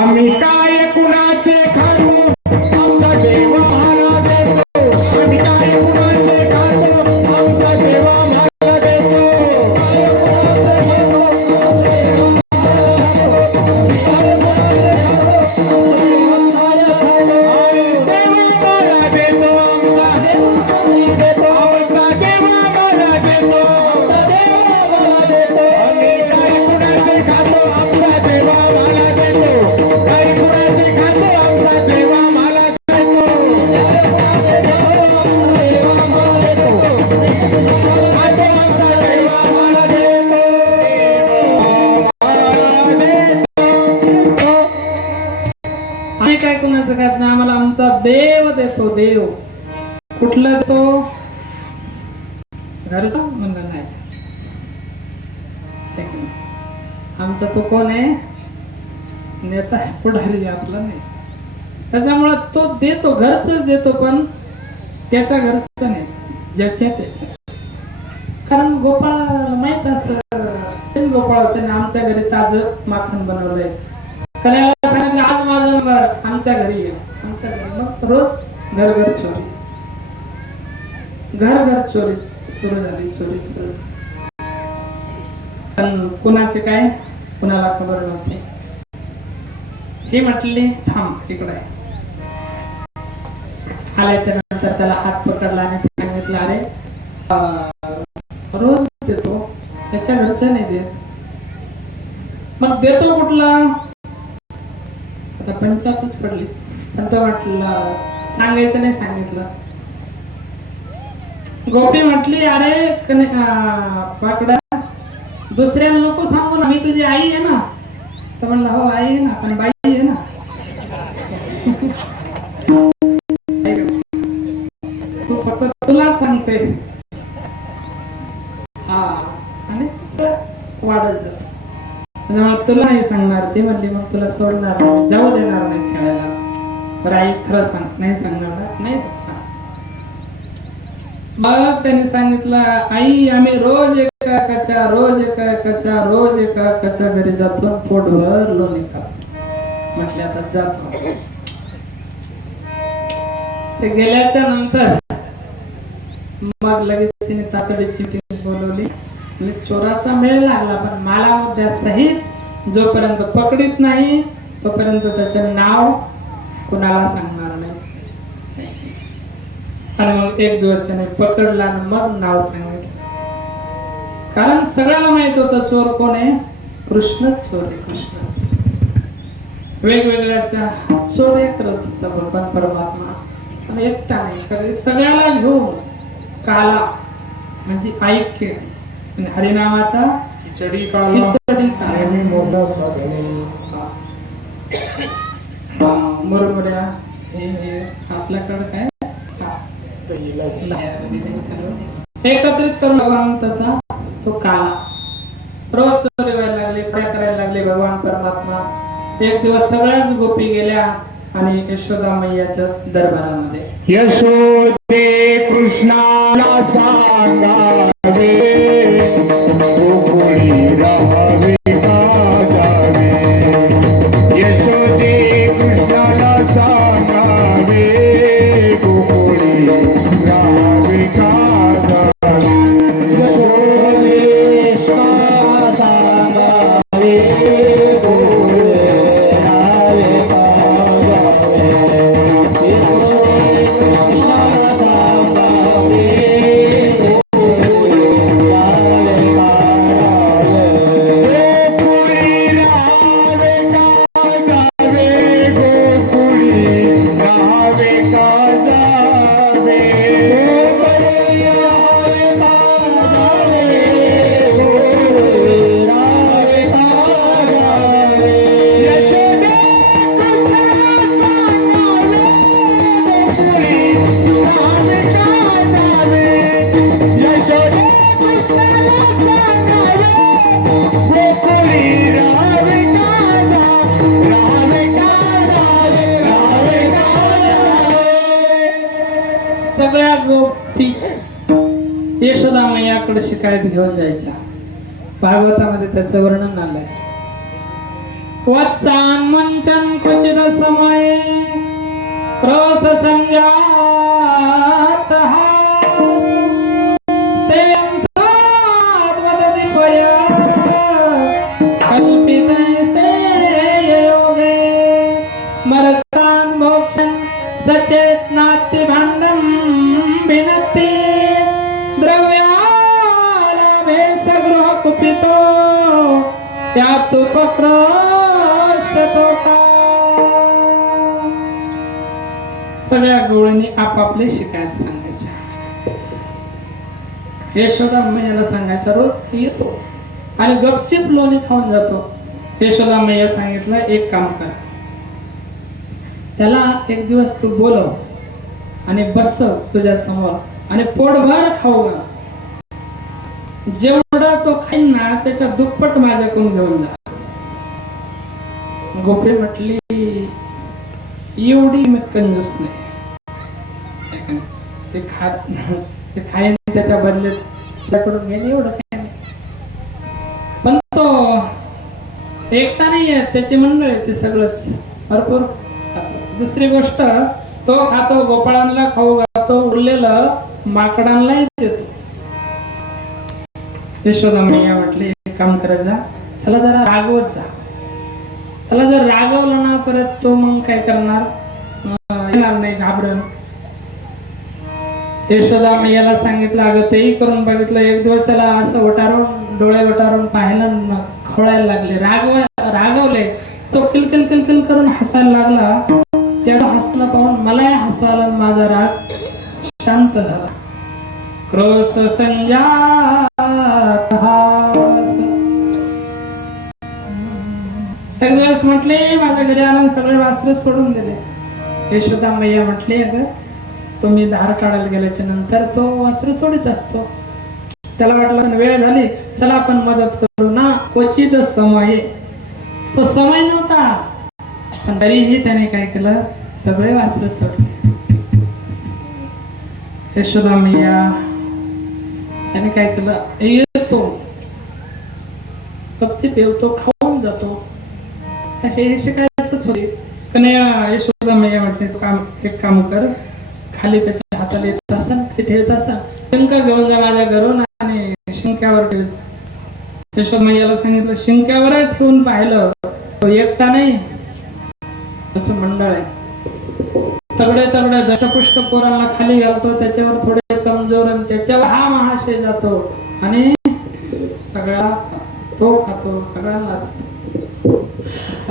आम्ही काय कुणाचे खातो आमचा देव आम्हाला देतो. आम्ही काय कुणाचे खातो आमचा देव आम्हाला देतो. आम्ही काय कुणाचं खात नाही. आम्हाला आमचा देव देतो. देव कुठला देतो? घरचा? म्हणलं नाही. आमचा तो कोण आहे? नेता आहे, पुढारी आपला नाही. त्याच्यामुळे तो देतो. घरच देतो पण त्याच्या घरचं नाही, ज्याच्या त्याच्या. कारण गोपाळ माहित असत. गोपाळ त्याने आमच्या घरी ताजं माखन बनवलंय. कल्याला सांगितलं आज माझं नंबर आमच्या घरी ये. आमच्या घरी मग रोज घर घर चोरी. घर घर चोरी सुरू झाली. चोरी सुरू. पण कुणाचे काय कुणाला खबर नव्हती. हे म्हटले थांब इकडे. आल्याच्या नंतर त्याला हात पकडला आणि सांगितलं अरे रोज देतो त्याच्या घरचं नाही देत. मग देतो कुठला? आता पंचायतच पडली. पण तो म्हटलं सांगायचं नाही. सांगितलं. गोपी म्हटली अरे पाकडा दुसऱ्याला नको सांगू ना. मी तुझी आई आहे ना. तर म्हणलं हो आई आहे ना पण बाई आहे ना. तू फक्त तुला सांगते. हा आणि वाढत जात. तुला नाही सांगणार. ती म्हणली मग तुला सोडणार नाही, जाऊ देणार नाही खेळायला. बरं आई खरं सांग. नाही सांगणार. नाही सांगणार. मग त्याने सांगितलं आई आम्ही रोज एकाच्या घरी जातो. पोटभर लोणी खातो. म्हटले आता जातो. ते गेल्याच्या नंतर मग लगेच तिने तातडीची मीटिंग बोलवली. चोराचा मेळ लागला पण मला मुद्द्या सहित जोपर्यंत पकडीत नाही तोपर्यंत त्याचं नाव कुणाला सांगणार नाही. आणि मग एक दिवस त्याने पकडला आणि मग नाव सांगितलं. कारण सगळ्याला माहित होतं चोर कोण आहे? कृष्णच चोर आहे. कृष्णच. वेगवेगळ्याच्या चोऱ्या करत होता भगवान परमात्मा. पण एकटा नाही कधी सगळ्याला घेऊन काला म्हणजे ऐक्य आणि हरिनामाचा खिचडी काला नेहमी मोठा साधने. मुरमुऱ्या हे आपल्याकडे काय एकत्रित करून भगवंताचा तो काला. रोज चोरी व्हायला लागले. काय करायला लागले भगवान परमात्मा. एक दिवस सगळ्याच गोपी गेल्या आणि यशोदा मैयाच्या दरबारामध्ये. यशोदे कृष्णाला सांगावे गोकुळी राहावे का जावे. यशोदे कृष्णाला सांगावे गोकुळी राहावे का जावे. यशोदे कृष्णाला सांगावे गोकुळी राहावे का जावे. Sorry. सगळ्या गोष्टी यशोदा मैयाकडे शिकायत घेऊन जायच्या. भागवतामध्ये त्याचं वर्णन आलंय. वत्सान मंचन क्वचित समय क्रोश संजात स्तेयं सात वदति पय कल्पिते स्तेय योगे मरतान् मोक्षं सचेतनाति भाण्डं विनत्ति द्रव्यालाभे सगृह कुपितो यातुपक्रशतो का. सगळ्या गवळणी आपापले शिकायत सांगायच्या. यशोदा मैयाला सांगायचा रोज येतो आणि गपचिप लोणी खाऊन जातो. यशोदा मैया सांगितलं एक काम कर, त्याला एक दिवस तू बोलव आणि बसव तुझ्या समोर आणि पोटभर खाऊ घाल. जेवढा तो खाईन ना त्याच्या दुप्पट माझ्याकडून घेऊन जा. गोपी म्हटली एवढी मी कंजूस नाही, ते खाईन त्याच्या बदल्यात त्याकडून घेईन एवढं काय नाही. पण तो एकटा नाही आहे, त्याची मंडळ आहे, ते सगळंच भरपूर खातो. दुसरी गोष्ट तो खातो, गोपाळांना खाऊ घालतो, उरलेलं माकडांनाही देतो. यशोदा मैया म्हटले एक काम करत जा, त्याला जरा रागवत जा. त्याला जर रागवलं ना परत तो मग काय करणार, येणार नाही, घाबरण. यशोदा मैयाला सांगितलं, अगं तेही करून बघितलं. एक दिवस त्याला असं वटारून डोळे वटारून पाहिलं, खोळायला लागले, रागवले. तो किलकिल किलकिल करून हसायला लागला. त्याला हसणं पाहून मलाही हसू आलं, माझा राग शांत झाला. क्रोश संजात हास. एक दिवस म्हटले माझ्या घरी आला, सगळे वासरे सोडून दिले. यशोदा मैया म्हटले, अगं तुम्ही धार काढायला गेल्याच्या नंतर तो वासरे सोडित असतो. त्याला वाटलं वेळ झाली, चला आपण मदत करू ना. क्वचित समय, तो समय नव्हता, पण तरीही त्याने काय केलं, सगळे वासरे सोडले. यशोदा मैया त्याने काय केलं, येतो गपचिप येतो, खाऊन जातो. असे शिकायतच होते. कन्या यशोदा मैया म्हटले, एक काम कर, खाली त्याच्या हाताला येत असन ते ठेवत असन, शिंक घेऊन जा माझ्या घरून आणि शिंक्यावर ठेव. यशोदा मैयाला सांगितलं, शिंक्यावर ठेवून पाहिलं, तो एकटा नाही, असं मंडळ आहे. तगडे तगडे दशपुष्ट पोरांना खाली घालतो, त्याच्यावर थोडे कमजोर आणि त्याच्यावर हा महाशय जातो आणि सगळा तो खातो, सगळ्याला.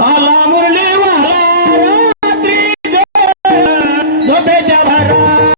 आला मुरली वाला रात्री झोपेच्या भरा